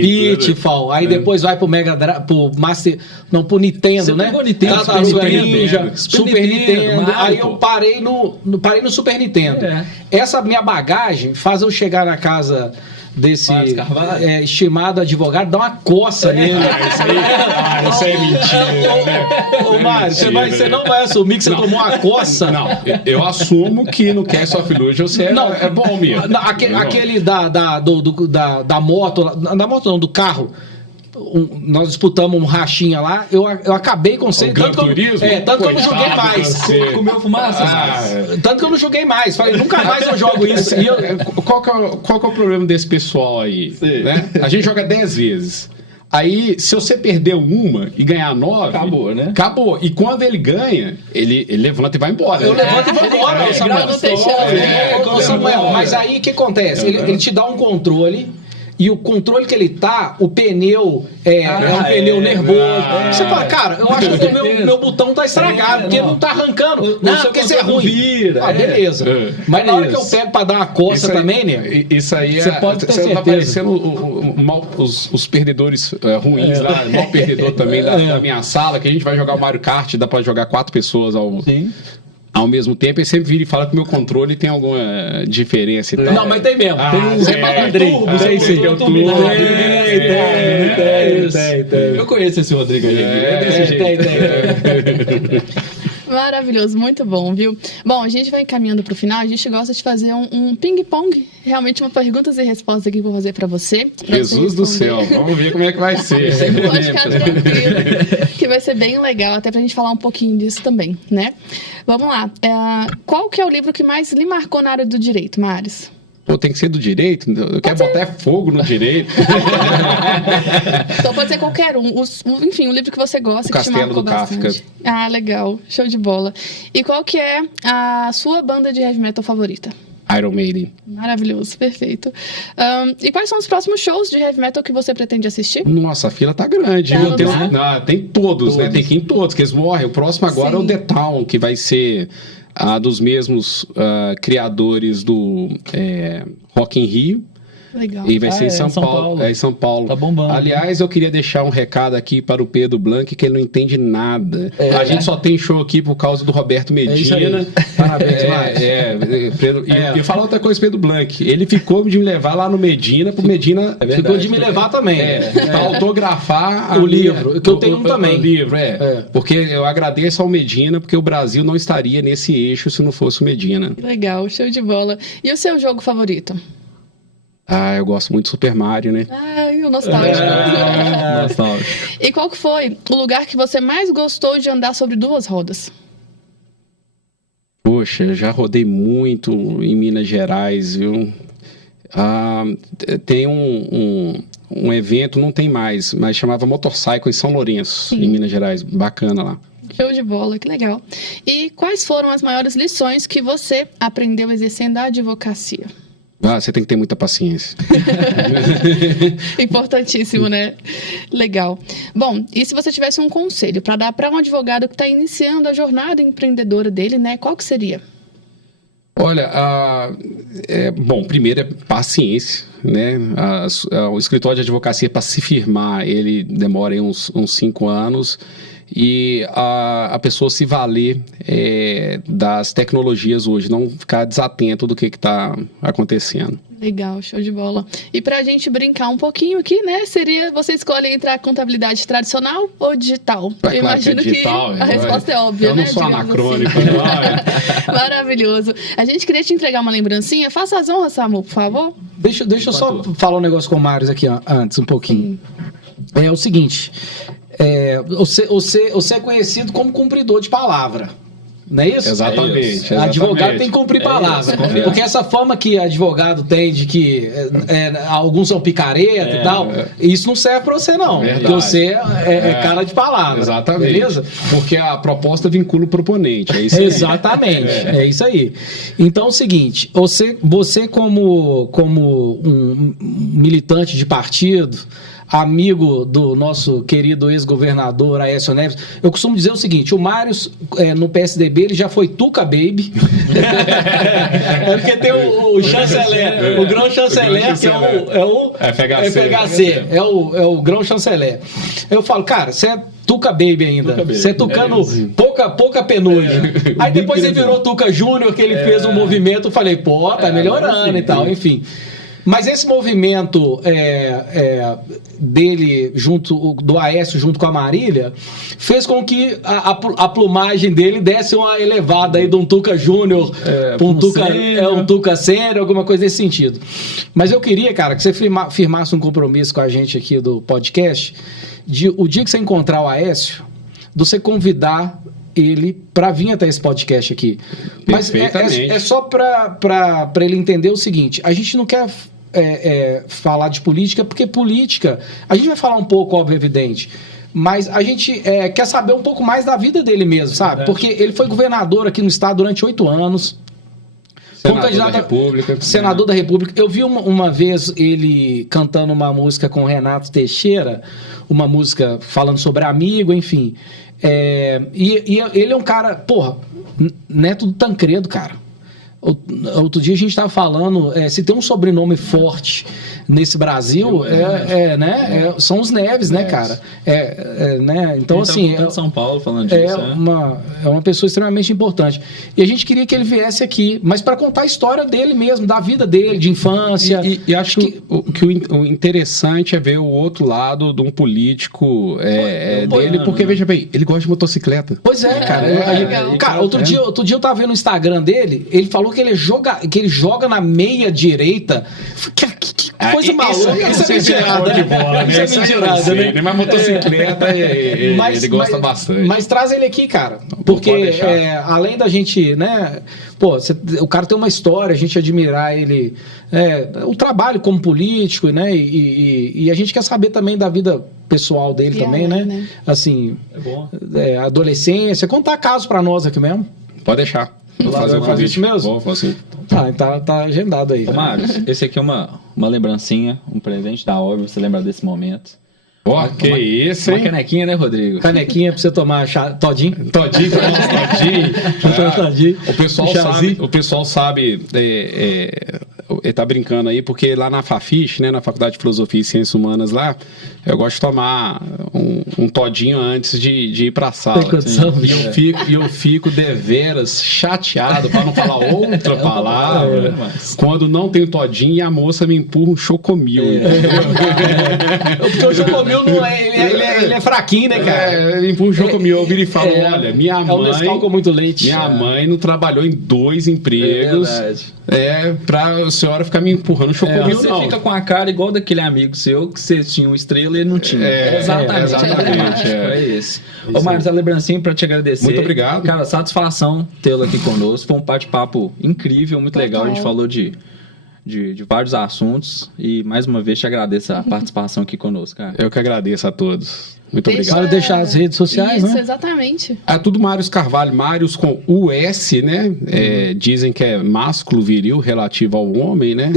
Pitfall, aí depois vai pro Mega Drive, pro Master, não, pro Nintendo, Você né? pegou Nintendo, Tartaruga Super Ninja, Nintendo, Super Nintendo, Mario, aí pô. eu parei no Super Nintendo. Essa minha bagagem faz eu chegar na casa desse Marcos Carvalho? estimado advogado, dá uma coça nele. Isso aí é mentira. Ô, Mário, você não vai assumir que você tomou uma coça? Não, eu assumo que no Cast of Illusion você é bom mesmo. Aquele da moto, da moto não, do carro. Nós disputamos um rachinha lá, eu acabei com você. Gran Turismo? Tanto que eu não joguei mais. Comeu fumaça? Tanto que eu não joguei mais. Falei, nunca mais eu jogo isso. E Qual que é o problema desse pessoal aí? Né? A gente joga 10 vezes. Aí, se você perder uma e ganhar 9... Acabou, né? Acabou. E quando ele ganha, ele levanta e vai embora. eu levanto e vou embora, Samuel. não tem chance. Samuel, mas aí o que acontece? Ele te dá um controle. E o controle que ele tá, o pneu um pneu nervoso. Você fala, cara, eu acho que o meu botão tá estragado, porque não tá arrancando. Não, porque você é ruim. Vira, beleza. Mas na hora que eu pego pra dar uma coça também, né? Isso aí Você pode ter você tá certeza. parecendo os perdedores ruins lá. O maior perdedor também da minha sala, que a gente vai jogar o Mario Kart, dá pra jogar 4 pessoas ao mesmo tempo, e sempre vira e fala que o meu controle tem alguma diferença e tal. Não, mas tem mesmo. Você é malandrinho. Tem sim. Tem. Eu conheço esse Rodrigo aí. É desse jeito. Maravilhoso, muito bom, viu? Bom, a gente vai encaminhando para o final. A gente gosta de fazer um ping-pong, realmente uma perguntas e respostas aqui que eu vou fazer para você. Jesus do céu, vamos ver como é que vai ser. Pode ficar tranquilo, que vai ser bem legal, até pra gente falar um pouquinho disso também, né? Vamos lá. Qual que é o livro que mais lhe marcou na área do direito, Maris? Pô, tem que ser do direito? Eu quero botar fogo no direito. Então pode ser qualquer um. Enfim, um livro que você gosta, O que te Castelo marcou do bastante. Kafka. Ah, legal. Show de bola. E qual que é a sua banda de heavy metal favorita? Iron Maiden. Maravilhoso, perfeito. E quais são os próximos shows de heavy metal que você pretende assistir? Nossa, a fila tá grande. Tá, viu? né? Tem todos, né? Tem que ir em todos, que eles morrem. O próximo agora é o The Town, que vai ser dos mesmos criadores do Rock in Rio. Legal. E vai ser em São Paulo. É em São Paulo. Tá bombando. Aliás, eu queria deixar um recado aqui para o Pedro Blanc, que ele não entende nada. A gente só tem show aqui por causa do Roberto Medina. Parabéns, Pedro. E falar outra coisa, Pedro Blanc. Ele ficou de me levar lá no Medina, pro Medina. Ficou de me levar também. Pra autografar O livro, que eu tenho um também. O livro, Porque eu agradeço ao Medina, porque o Brasil não estaria nesse eixo se não fosse o Medina. Legal, show de bola. E o seu jogo favorito? Eu gosto muito do Super Mario, né? Ai, o nostálgico. E qual que foi o lugar que você mais gostou de andar sobre 2 rodas? Poxa, eu já rodei muito em Minas Gerais, viu? Tem um evento, não tem mais, mas chamava Motorcycle em São Lourenço, em Minas Gerais. Bacana lá. Show de bola, que legal. E quais foram as maiores lições que você aprendeu exercendo a advocacia? Você tem que ter muita paciência. Importantíssimo, né? Legal. Bom, e se você tivesse um conselho para dar para um advogado que está iniciando a jornada empreendedora dele, né? Qual que seria? Olha, bom, primeiro é paciência, né? O escritório de advocacia, para se firmar, ele demora aí uns 5 anos. E a pessoa se valer das tecnologias hoje, não ficar desatento do que está acontecendo. Legal, show de bola. E pra gente brincar um pouquinho aqui, né? Seria você escolhe entre a contabilidade tradicional ou digital? Claro Eu imagino que a resposta é óbvia, né? Eu não sou anacrônico, assim. Maravilhoso. A gente queria te entregar uma lembrancinha. Faça as honras, Samu, por favor. Deixa eu só falar um negócio com o Mário aqui antes, um pouquinho. É o seguinte... Você é conhecido como cumpridor de palavra. Não é isso? Exatamente. Advogado tem que cumprir palavra. Porque essa forma que advogado tem de que alguns são picareta e tal, isso não serve pra você, não. Verdade. Porque você é cara de palavra. Exatamente. Beleza? Porque a proposta vincula o proponente. É isso aí. Exatamente. É isso aí. Então é o seguinte, você como um militante de partido, amigo do nosso querido ex-governador Aécio Neves, eu costumo dizer o seguinte, o Mário no PSDB ele já foi Tuca Baby. É porque tem o chanceler, o grão chanceler, que é o FHC, é o grão chanceler. Eu falo, cara, você é Tuca Baby ainda. Você tucando pouca penugem. Aí depois ele virou Tuca Júnior, que ele fez um movimento, eu falei, pô, tá melhorando e tal, enfim. Mas esse movimento dele, do Aécio junto com a Marília, fez com que a plumagem dele desse uma elevada aí de um Tuca Júnior para um Tuca Sênior, alguma coisa nesse sentido. Mas eu queria, cara, que você firmasse um compromisso com a gente aqui do podcast, o dia que você encontrar o Aécio, de você convidar ele para vir até esse podcast aqui. Mas é só para ele entender o seguinte, a gente não quer falar de política, porque política, a gente vai falar um pouco, óbvio, evidente, mas a gente quer saber um pouco mais da vida dele mesmo, sabe? Porque ele foi governador aqui no estado durante 8 anos. Senador da República. Eu vi uma vez ele cantando uma música com o Renato Teixeira, uma música falando sobre amigo, enfim. E ele é um cara, porra, neto do Tancredo, cara. Outro dia a gente estava falando, se tem um sobrenome forte nesse Brasil, são os Neves, né, cara? Né? Então, assim. Tá São Paulo falando disso. É uma pessoa extremamente importante. E a gente queria que ele viesse aqui, mas para contar a história dele mesmo, da vida dele, de infância. E acho que o interessante é ver o outro lado de um político dele, porque, veja bem, ele gosta de motocicleta. Pois é, cara. Cara, outro dia eu tava vendo o Instagram dele, ele falou que ele joga na meia direita. Que coisa maluca. Isso é mentirada, né? Isso é mentirada, né? Mas motocicleta ele gosta bastante. Mas traz ele aqui, cara. Porque além da gente, né? Pô, o cara tem uma história, a gente admirar ele, o trabalho como político, né? E a gente quer saber também da vida pessoal dele também, né? Assim, adolescência, contar casos pra nós aqui mesmo. Pode deixar. Vou fazer o convite mesmo? Vou sim. Tá agendado aí. Marcos, esse aqui é uma lembrancinha, um presente da Óbvio, você lembra desse momento. Que isso, hein? Uma canequinha, né, Rodrigo? Canequinha pra você tomar todinho. Todinho. O pessoal sabe, ele tá brincando aí, porque lá na Fafiche, né, na Faculdade de Filosofia e Ciências Humanas lá, eu gosto de tomar um todinho antes de ir pra sala. E eu fico deveras chateado, para não falar outra palavra, quando não tem todinho e a moça me empurra um chocomil. Porque o chocomil não ele é fraquinho, né, cara? Ele empurra um chocomil, eu viro e falo, olha, minha mãe... É um Nescau com muito leite. Minha mãe não trabalhou em 2 empregos. Pra a senhora ficar me empurrando chocomil, você fica com a cara igual daquele amigo seu, que você tinha uma estrela e ele não tinha. Exatamente. É esse. Ô, Marcos, a lembrancinha pra te agradecer. Muito obrigado. Cara, satisfação tê-lo aqui conosco. Foi um bate-papo incrível, muito legal. A gente falou de vários assuntos e, mais uma vez, te agradeço a participação aqui conosco, cara. Eu que agradeço a todos. Muito obrigado. Para deixar as redes sociais, isso, né? Exatamente. É tudo Mários Carvalho, Mários com US, né? Dizem que é másculo viril relativo ao homem, né?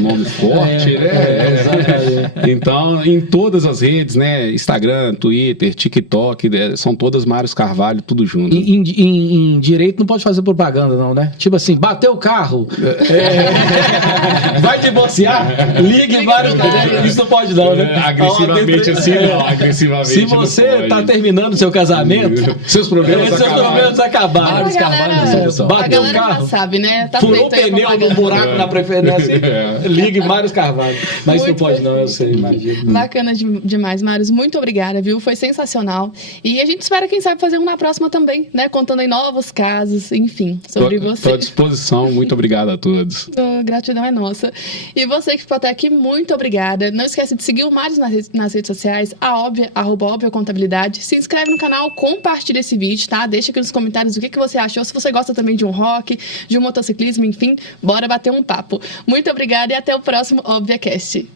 Nome forte, né? Então, em todas as redes, né? Instagram, Twitter, TikTok, são todas Mários Carvalho, tudo junto. Em direito não pode fazer propaganda, não, né? Tipo assim, bateu o carro, vai divorciar, ligue Mários Carvalho. Isso não pode, não, né? Agressivamente assim, não. Agressivamente. Se você tá terminando seu casamento, seus problemas acabaram. Bateu o carro, já sabe, né? Tá furou o pneu no buraco na preferência. Ligue Mários Carvalho. Mas isso não pode, não, eu sei, imagino. Bacana demais, Mários. Muito obrigada, viu? Foi sensacional. E a gente espera, quem sabe, fazer um na próxima também, né? Contando aí novos casos, enfim, sobre você. Estou à disposição. Muito obrigado a todos. Gratidão é nossa. E você que ficou até aqui, muito obrigada. Não esquece de seguir o Mários nas redes sociais, a Óbvia, @obviacontabilidade. Se inscreve no canal, compartilha esse vídeo, tá? Deixa aqui nos comentários o que você achou, se você gosta também de um rock, de um motociclismo, enfim, bora bater um papo. Muito obrigada e até o próximo ObviaCast.